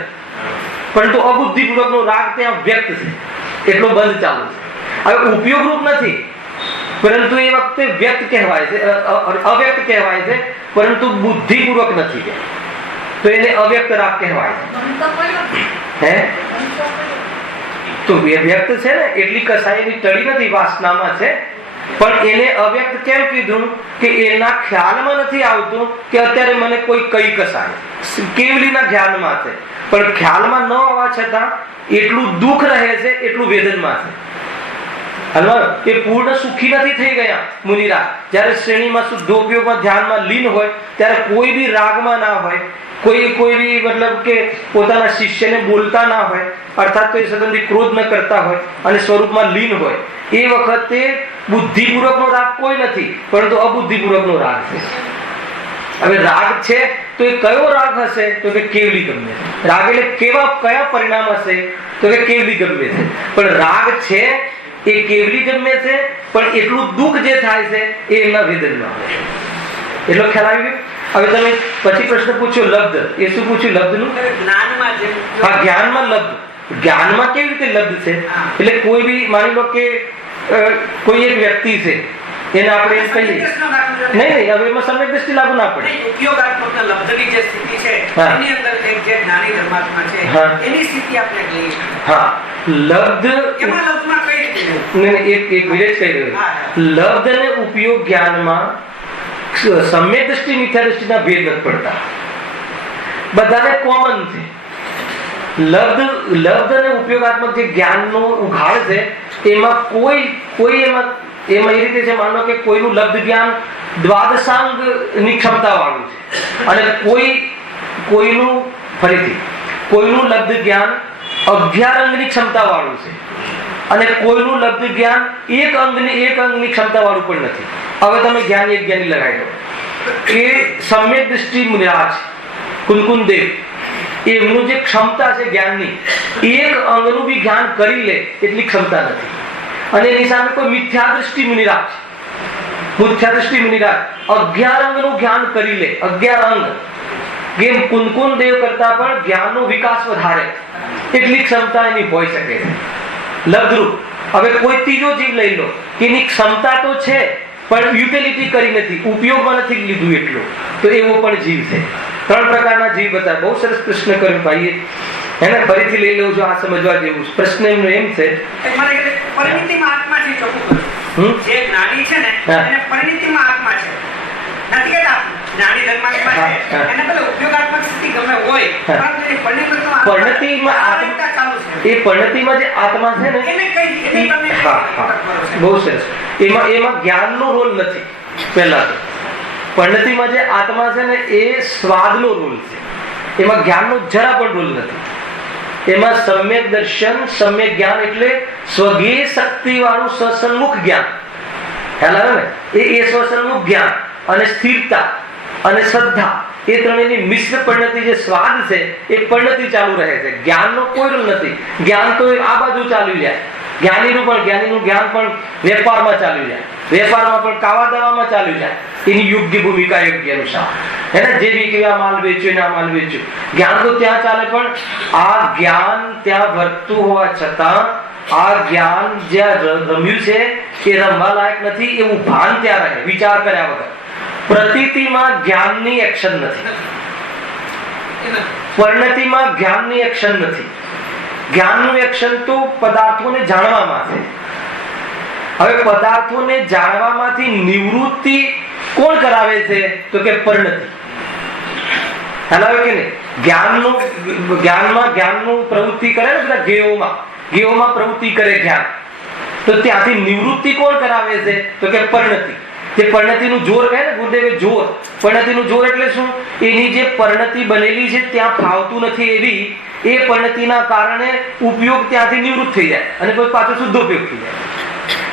પરંતુ અબુદ્ધિપૂર્વક નો રાગ ત્યાં વ્યક્ત છે એટલો બંધ ચાલુ છે. હવે ઉપયોગ રૂપ નથી, પરંતુ એ વખતે વ્યક્ત કહેવાય છે, અવ્યક્ત કહેવાય છે, પરંતુ બુદ્ધિપૂર્વક નથી, તો એને અવ્યક્ત રાગ કહેવાય છે. તો વ્યક્ત છે ને એટલી કસાયની ટળી નથી, વાસનામાં છે, પણ એને અવ્યક્ત કેમ કીધું કે એના ખ્યાલમાં નથી આવતું કે અત્યારે મને કોઈ કઈ કસાય, કેવલીના ખ્યાલમાં છે, પણ ખ્યાલમાં ન હોવા છતાં એટલું દુઃખ રહે છે એટલું વેદનમાં છે. એ પૂર્ણ સુખી નથી થઈ ગયા મુનિરાગ. જ્યારે શ્રેણીમાં શુદ્ધોપયોગમાં ધ્યાનમાં લીન હોય ત્યારે કોઈ બી રાગમાં ના હોય, કોઈ બી મતલબ કે પોતાના શિષ્યને બોલતા ના હોય, અર્થાત તો એ સદંથી ક્રોધ ન કરતા હોય અને સ્વરૂપમાં લીન હોય, એ વખતે બુદ્ધિપૂર્વકનો રાગ કોઈ નથી, પરંતુ અબુદ્ધિપૂર્વકનો રાગ છે. હવે રાગ છે તો એ કયો રાગ હશે તો કે કેવલી ગમ્ય. રાગ એટલે કયા પરિણામ હશે તો કે કેવલી ગમ્ય છે. પણ રાગ છે એ કેવલી ગમ્ય છે, પણ એટલું દુઃખ જે થાય છે એ એમના વેદનમાં હોય. એટલો ખ્યાલ આવી ગયો. હવે તમે પછી પ્રશ્ન પૂછ્યો લબ્ધ, એ શું પૂછ્યું લબ્ધનું? હા, જ્ઞાનમાં લબ્ધ. જ્ઞાનમાં કેવી રીતે લબ્ધ છે? એટલે કોઈ બી માની લો કે કોઈ એક વ્યક્તિ છે, એને આપણે એમ કહીએ નહીં, હવે એમાં સમ્યક દ્રષ્ટિ લાગુ ના પડે. ઉપયોગાત્મક લબ્ધની જે સ્થિતિ છે એની અંદર એક જે જ્ઞાની ધર્માત્મા છે એની સ્થિતિ આપણે કહીએ. હા, લબ્ધ એમાં લબ્ધમાં કઈ રીતે નહીં, એક વિરેજ કહી રહ્યો. લબ્ધ અને ઉપયોગ જ્ઞાનમાં સમ્યક દ્રષ્ટિ મિથ્યા દ્રષ્ટિના ભેદ નથી પડતા, બધાને કોમન છે. લબ્ધ અને ઉપયોગાત્મક જે જ્ઞાનનો ઉઘાડ છે એમાં કોઈ એમાં એ રીતે છે, માનો કે કોઈનું લબ્ધ જ્ઞાન દ્વાદશાંગ ની ક્ષમતા વાળું છે, અને કોઈનું લબ્ધ જ્ઞાન 11 અંગની ક્ષમતા વાળું છે, અને કોઈનું લબ્ધ જ્ઞાન એક અંગની ક્ષમતા વાળું પણ નથી. હવે તમે જ્ઞાની લગાવી દો કે સમ્યક દ્રષ્ટિ મુનિરાજ કુનકુનદેવ, એમનું જે ક્ષમતા છે જ્ઞાનની, એક અંગનું બી જ્ઞાન કરી લે એટલી ક્ષમતા નથી. અને એની સામે કોઈ મિથ્યા દ્રષ્ટિ મુનિરાજ 11 અંગનું જ્ઞાન કરી લે, 11 અંગ, જેમ કુનકુનદેવ કરતા પણ જ્ઞાનનો વિકાસ વધારે એટલી ક્ષમતા એની હોઈ શકે છે લબ્ધરૂપ. હવે કોઈ ત્રીજો જીવ લઈ લો, એની ક્ષમતા તો છે પણ યુટિલિટી કરી નથી, ઉપયોગમાં નથી લીધું એટલું, તો એવો પણ જીવ છે. 3 પ્રકારના જીવ બતાવે. બહુ સરસ પ્રશ્ન કર્યો ભાઈએ, એને ફરીથી લઈ લઉં છું, આ સમજવા જેવું પ્રશ્ન એમનો એમ છે પરિણિતિમાં આત્મા છે. જે જ્ઞાની છે ને એને પરિણિતિમાં આત્મા છે, નથી કહેતા જ્ઞાની ધર્માત્મા છે, એને પેલો ઉપયોગાત્મક સ્થિતિ ગમે હોય, પરંતુ એ પરિણિતિમાં આત્મા ચાલુ છે. એ પરિણિતિમાં જે આત્મા છે ને એને કઈ તમે બહુ સરસ, એમાં જ્ઞાનનો રોલ નથી. પહેલા તો પરિણતિમાં જે આત્મા છે ને એ સ્વાદનો રોલ છે, એમાં જ્ઞાનનો જરા પણ રોલ નથી. એમાં સમ્યક દર્શન, સમ્યક જ્ઞાન એટલે સ્વગેય શક્તિ વાળું સસન્મુખ જ્ઞાન, ખ્યાલ આવે ને? એ સ્વસન્મુખ જ્ઞાન અને સ્થિરતા અને શ્રદ્ધા, એ ત્રણેયની મિશ્ર પરિણતિ જે સ્વાદ છે એ પરિણતિ ચાલુ રહે છે. જ્ઞાનનો કોઈ રોલ નથી. જ્ઞાન તો આ બાજુ ચાલ્યું જાય, જ્ઞાનીનું જ્ઞાન પણ વેપારમાં ચાલ્યું જાય, વેપારમાં પણ કાવા દાવામાં ચાલ્યું જાય, એની યોગ્ય ભૂમિકા યોગ્ય અનુસાર, એને જે બી કે આ માલ વેચ્યો ને આ માલ વેચ્યો, જ્ઞાન તો ત્યાં ચાલે, પણ આ જ્ઞાન ત્યાં વર્તતું હોવા છતાં આ જ્ઞાન જ્યાં રમ્યું છે એ રમવા લાયક નથી એવું ભાન ત્યાં રહે, વિચાર કર્યા વગર. પ્રતીતિમાં જ્ઞાનની એક્શન નથી, પરિણતિમાં જ્ઞાનની એક્શન નથી. જ્ઞાનનું એક્શન તો પદાર્થોને જાણવામાં છે. હવે પદાર્થોને જાણવામાંથી નિવૃત્તિ કોણ કરાવે છે તો કે પરિણતિ. હલાવે કે નહીં? જ્ઞાનનું પ્રવૃત્તિ કરે ને બધા ગેયોમાં પ્રવૃત્તિ કરે જ્ઞાન, તો ત્યાંથી નિવૃત્તિ કોણ કરાવે છે તો કે પરિણતિ. જે પરિણતિનું જોર કહે ને ગુરુદેવે જોર, પરિણતિનું જોર એટલે શું? એની જે પરિણતિ બનેલી છે ત્યાં ફાવતું નથી એવી એ પરિણતિના કારણે ઉપયોગ ત્યાંથી નિવૃત્ત થઈ જાય અને પછી પાછો શુદ્ધ ઉપયોગ થઈ જાય.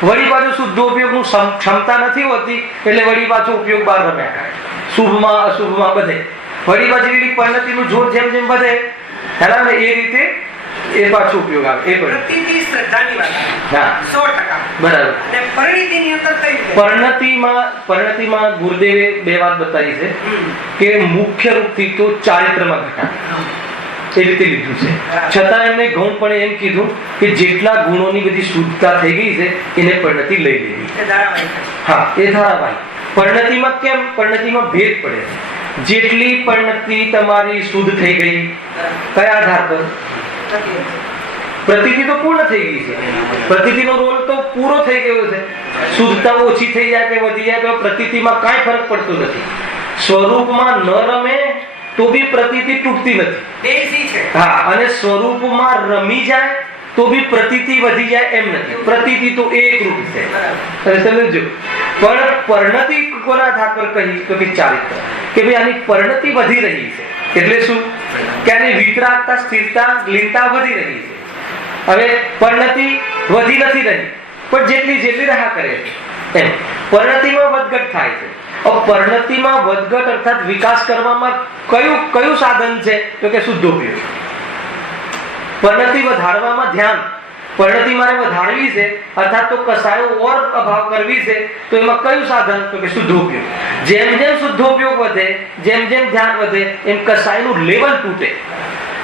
વળી પાછો શુદ્ધ ઉપયોગનું ક્ષમતા નથી હોતી એટલે વળી પાછો ઉપયોગ બહાર રમ્યા કરે, શુભમાં અશુભમાં બધે. વળી પાછી એવી પરિણતિનું જોર જેમ જેમ વધે હેરાન એ રીતે એ પાછો ઉપયોગ આવે. એ પ્રતિથી શ્રદ્ધાની વાત આવે. હા 100%. બરાબર. અને પરિણતિની અંદર કઈ રીતે? પરિણતિમાં ગુરુદેવે બે વાત બતાવી છે કે મુખ્ય રૂપથી તો ચારિત્રમાં ઘટાડે એ રીતે લીધું છે. છતાં એમને ગૌણપણે એમ કીધું કે જેટલા ગુણોની બધી શુદ્ધતા થઈ ગઈ છે એને પરિણતિ લઈ લેવી. હા, એ ધારાવાહિક. પરિણતિમાં કેમ? પરિણતિમાં ભેદ પડે છે. જેટલી પરિણતિ તમારી શુદ્ધ થઈ ગઈ કયા આધાર પર? પ્રતિતિ તો પૂર્ણ થઈ ગઈ છે, પ્રતિતિનો રોલ તો પૂરો થઈ ગયો છે. શુદ્ધતા ઓછી થઈ જાય કે વધી જાય તો પ્રતિતિમાં કાંઈ ફરક પડતો નથી. સ્વરૂપમાં ન રમે તો બી પ્રતિતિ તૂટતી નથી. હા, અને સ્વરૂપમાં રમી જાય તો બી પ્રતિતિ વધી જાય એમ નથી. પ્રતિતિ તો એકરૂપ છે. સમજો. પણ પરિણતિ કોના આધાર પર કહી તો કે ચારિત્ર, કે ભાઈ આની પરિણતિ વધી રહી છે એટલે શું કે આની વિતરાગતા, સ્થિરતા, લીનતા વધી રહી છે. હવે પરિણતિ વધી નથી રહી પણ જેટલી રહ્યા કરે છે એમ પરિણતિમાં વધઘટ થાય છે. પરિણતિમાં વધઘટ અર્થાત વિકાસ કરવામાં કયું સાધન છે તો કે શુદ્ધોપયોગ. પરિણતિ વધારવામાં ધ્યાન, પરિણતિ મારે વધારવી છે અર્થાત તો કસાયો ઓર અભાવ કરવી છે તો એમાં કયું સાધન તો કે શુદ્ધોપયોગ. જેમ જેમ શુદ્ધોપયોગ વધે, જેમ જેમ ધ્યાન વધે એમ કસાયનું લેવલ તૂટે,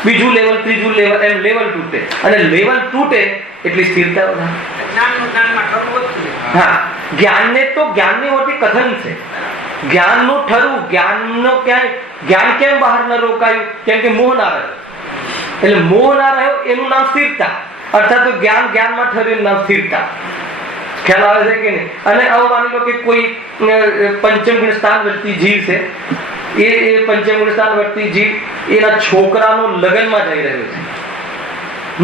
બીજું લેવલ, ત્રીજું લેવલ, એમ લેવલ તૂટે અને લેવલ તૂટે એટલી સ્થિરતા વધારે. હા, જ્ઞાનને તો જ્ઞાનની મોટી કથન છે. જ્ઞાનનું ઠરવું, જ્ઞાન કેમ બહાર ન રોકાયું? કેમ કે મોહ ના રહ્યો. એટલે મોહ ના રહ્યો એનું નામ સ્થિરતા, અર્થાત તો જ્ઞાનમાં ઠર્યું એનું નામ સ્થિરતા. ખ્યાલ આવે છે કે નહીં? અને આવું માની લો કે કોઈ પંચમ ગુણ સ્થાન વર્તી જીવ છે, એ પંચમ ગુણ સ્થાન વર્તી જીવ એના છોકરાનો લગ્નમાં જઈ રહ્યો છે,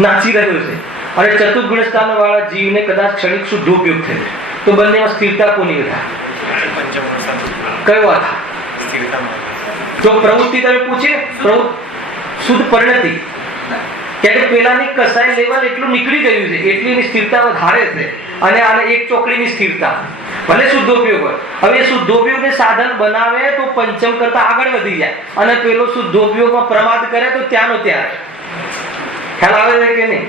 નાચી રહ્યો છે અને ચતુર્ગુણ સ્થાન વાળા જીવને કદાચ ક્ષણિક શુદ્ધ ઉપયોગ થયો તો બંનેમાં સ્થિરતા કોની વધારે? કયો વાત? તો પ્રવૃત્તિ તમે પૂછી ને, શુદ્ધ પરિણતિ કે પેલાની કસાય લેવલ એટલું નીકળી ગયું છે એટલી સ્થિરતા વધારે છે અને આને એક ચોકડીની સ્થિરતા ભલે શુદ્ધોપયોગ હોય. હવે શુદ્ધોપયોગને સાધન બનાવે તો પંચમ કરતા આગળ વધી જાય અને પેલો શુદ્ધોપયોગમાં પ્રમાદ કરે તો ત્યાંનો ત્યાં. ખ્યાલ આવે છે કે નહીં?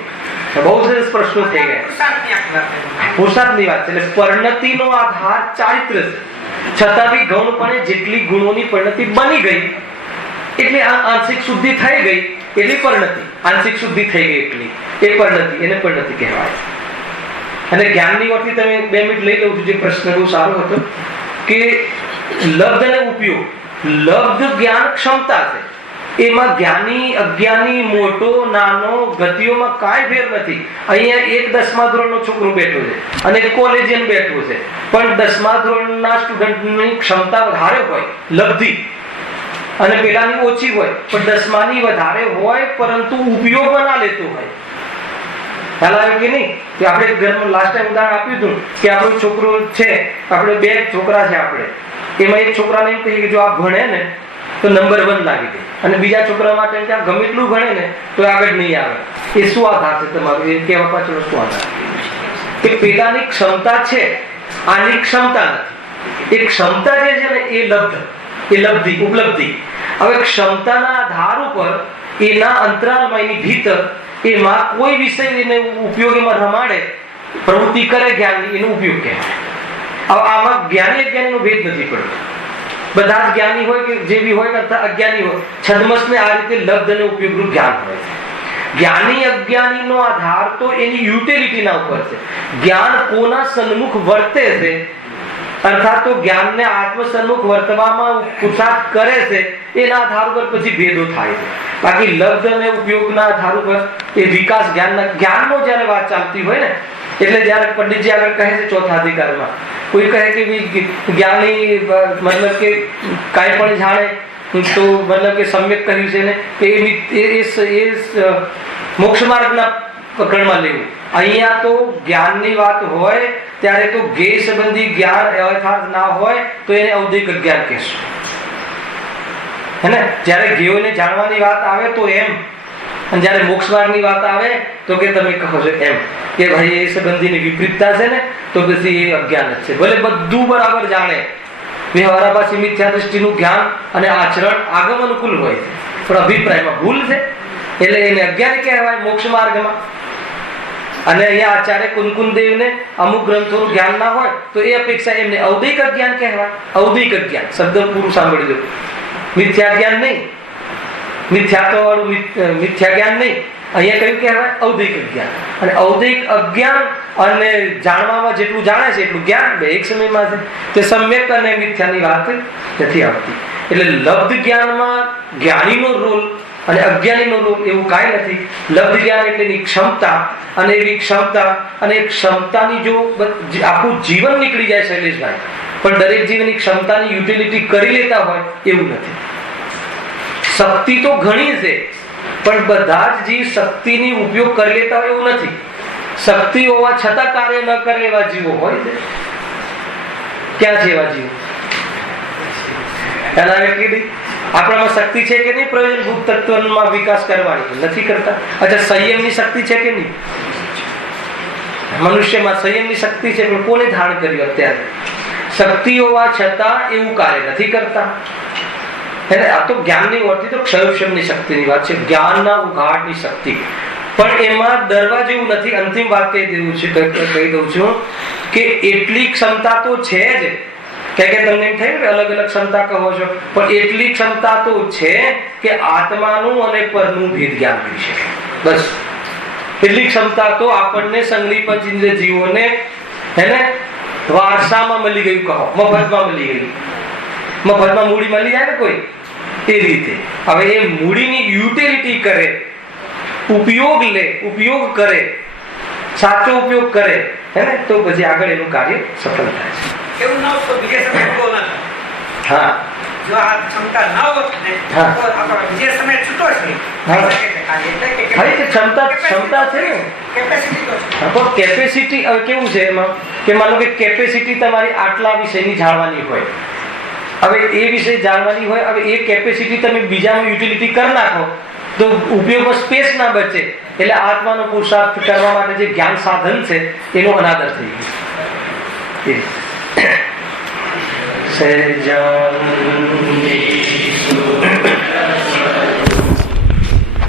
બહુ સરસ પ્રશ્નો થઈ ગયા. પુરુષાર્થની વાત છે. એટલે પરિણતિનો આધાર ચારિત્ર છે. છતાં બી ગૌણપણે જેટલી ગુણોની પરિણતિ બની ગઈ એટલે આંશિક શુદ્ધિ થઈ ગઈ એટલી પરિણતિ, આંશિક શુદ્ધિ થઈ ગઈ એટલી એ પરિણતિ, એને પરિણતિ કહેવાય. અને જ્ઞાનની વાતથી તમે 2 મિનિટ લઈ લઉં છું. જે પ્રશ્ન બહુ સારો હતો કે લબ્ધ અને ઉપયોગ. લબ્ધ જ્ઞાન ક્ષમતા છે, એમાં જ્ઞાની અજ્ઞાની, મોટો નાનો, ગતિઓમાં કાંઈ ફેર નથી. અહીંયા એક 10મા ધોરણનો છોકરો બેઠો છે અને એક કોલેજિયન બેઠો છે પણ 10મા ધોરણના સ્ટુડન્ટની ક્ષમતા વધારે હોય લબ્ધિ અને પેલાની ઓછી હોય પણ 10માની વધારે હોય પરંતુ ઉપયોગમાં ના લેતો હોય. ખ્યાલ આવ્યો કે નહીં? કે આપણે ઘરમાં લાસ્ટ ટાઈમ ઉદાહરણ આપ્યું હતું કે આપણો છોકરો છે, આપણે 2 છોકરા છે, આપણે એમાં એક છોકરાને એમ કહીએ કે જો આ ભણે ને તો નંબર 1 લાગી દે અને બીજા છોકરા માટે ત્યાં ગમે એટલું ભણે ને તો આગળ નહીં આવે. એ શું આધાર છે તમારું? એ કહેવા પાછળ શું આધાર? કે પેલાની ક્ષમતા છે, આની ક્ષમતા નથી. એ ક્ષમતા જે છે ને એ લબ્ધ, એ લબ્ધિ, ઉપલબ્ધિ. હવે ક્ષમતાના આધાર ઉપર એના અંતરાલમાં, એની ભીતર એમાં કોઈ વિષય એને ઉપયોગીમાં રમાડે, પ્રવૃત્તિ કરે જ્ઞાનની, એનો ઉપયોગ કહેવાય. હવે આમાં જ્ઞાની અજ્ઞાનીનો ભેદ નથી પડતો. બધા જ જ્ઞાની હોય કે જે બી હોય અથવા અજ્ઞાની હોય, છદ્મસને આ રીતે લબ્ધ અને ઉપયોગનું જ્ઞાન હોય છે. જ્ઞાની અજ્ઞાનીનો આધાર તો એની યુટિલિટીના ઉપર છે. જ્ઞાન કોના સન્મુખ વર્તે છે અર્થાત તો જ્ઞાનને આત્મ સન્મુખ વર્તવામાં પુરુષાર્થ કરે છે એના આધાર ઉપર પછી ભેદો થાય છે. બાકી લબ્ધ અને ઉપયોગના આધાર ઉપર એ વિકાસ જ્ઞાનનો જ્યારે વાત ચાલતી હોય ને એટલે જ્યારે પંડિતજી આગળ કહે છે ચોથા અધિકારમાં, કોઈ કહે કે જ્ઞાની મતલબ કે કાંઈ પણ જાણે તો મતલબ કે સમ્યક કહ્યું છે ને કે એ મોક્ષ માર્ગના પ્રકરણમાં લેવું અહીંયા તો જ્ઞાનની વાત હોય ત્યારે તો જ્ઞેય સંબંધી જ્ઞાન યથાર્થ ના હોય તો એને ઔદિક અજ્ઞાન કહેશું, હે ને? જ્યારે જ્ઞેયોને જાણવાની વાત આવે તો એમ, અને જ્યારે મોક્ષ માર્ગની વાત આવે તો કે તમે કહો છો એમ કે ભાઈ એ સંબંધીની વિપરીતતા છે ને, તો પછી એ અજ્ઞાન જ છે. ભલે બધું બરાબર જાણે, વ્યવહાર પાછી મિથ્યા દ્રષ્ટિનું જ્ઞાન અને આચરણ આગમ અનુકૂળ હોય છે, પણ અભિપ્રાયમાં ભૂલ છે એટલે એને અજ્ઞાન કહેવાય મોક્ષ માર્ગમાં. અને અહીંયા આચાર્ય કુંકુમદેવને અમુક ગ્રંથોનું જ્ઞાન ના હોય તો એ અપેક્ષા એમને ઔદિક અજ્ઞાન કહેવાય. ઔદિક અજ્ઞાન શબ્દ પૂરું સાંભળી લો, મિથ્યા જ્ઞાન નહીં, મિથ્યાત્વ વાળું મિથ્યા જ્ઞાન નહીં, અહીંયા કયું કહેવાય? ઔદિક અજ્ઞાન. અને ઔદિક અજ્ઞાન અને જાણવામાં જેટલું જાણે છે એટલું જ્ઞાન બે એક સમયમાં છે. તે સમ્યક અને મિથ્યાની વાત નથી આવતી. એટલે લબ્ધ જ્ઞાનમાં જ્ઞાનીનો રોલ અને અજ્ઞાનીનો રોલ એવું કાંઈ નથી. લબ્ધ જ્ઞાન એટલે એની ક્ષમતા, અને એવી ક્ષમતા અને એ ક્ષમતાની જો આખું જીવન નીકળી જાય શૈલેષભાઈ, પણ દરેક જીવનની ક્ષમતાની યુટિલિટી કરી લેતા હોય એવું નથી. શક્તિ તો ઘણી છે પણ બધા જ જીવ શક્તિની ઉપયોગ કરી લેતા હોય એવું નથી. શક્તિ હોવા છતાં કાર્ય ન કરે એવા જીવો હોય છે. ક્યાં છે એવા જીવો? આપણામાં શક્તિ છે કે નહીં પ્રયોજનભૂત તત્વમાં વિકાસ કરવાની? નથી કરતા. અચ્છા, સંયમની શક્તિ છે કે નહીં? મનુષ્યમાં સંયમની શક્તિ છે પણ કોને ધારણ કર્યું અત્યારે? શક્તિ હોવા છતાં એવું કાર્ય નથી કરતા. એટલે આ તો જ્ઞાનની વર્તી તો ક્ષયક્ષમની શક્તિની વાત છે, જ્ઞાનના ઉઘાડની શક્તિ. પણ એમાં ડરવા જેવું નથી. અંતિમ વાત કહી દઉં છું કે એટલી ક્ષમતા તો છે જ, કે તમને એમ થયું કે અલગ અલગ ક્ષમતા કહો છો, પણ એટલી ક્ષમતા તો છે કે આત્માનું અને પરનું ભેદ જ્ઞાન કરી શકે. બસ એટલી ક્ષમતા તો આપણને સંગલી પંચેન્દ્રિય જીવોને હેને વારસામાં મળી ગયું, કહો મફતમાં મળી ગયું. મફતમાં મૂડી મળી જાય ને કોઈ, એ રીતે હવે એ મૂડીની યુટિલિટી કરે, ઉપયોગ લે, ઉપયોગ કરે, સાચો ઉપયોગ કરે, હે ને, તો પછી આગળ એનું કાર્ય સફળ થાય છે. એવું ના તો બીજે સમય ઉભો ના થાય. હા, જો આ ક્ષમતા ના હોત ને તો આપણો બીજે સમય છૂટો છે. ક્ષમતા છે ને, કેપેસિટી તો છે. પણ કેપેસિટી હવે કેવું છે એમાં કે માનો કે કેપેસિટી તમારી આટલા વિષયની જાણવાની હોય, હવે એ વિષય જાણવાની હોય, હવે એ કેપેસિટી તમે બીજામાં યુટિલિટી કરી નાખો તો ઉપયોગમાં સ્પેસ ના બચે. એટલે આત્માનો પુરુષાર્થ કરવા માટે જે જ્ઞાન સાધન છે એનો અનાદર થઈ ગયો. સહજાન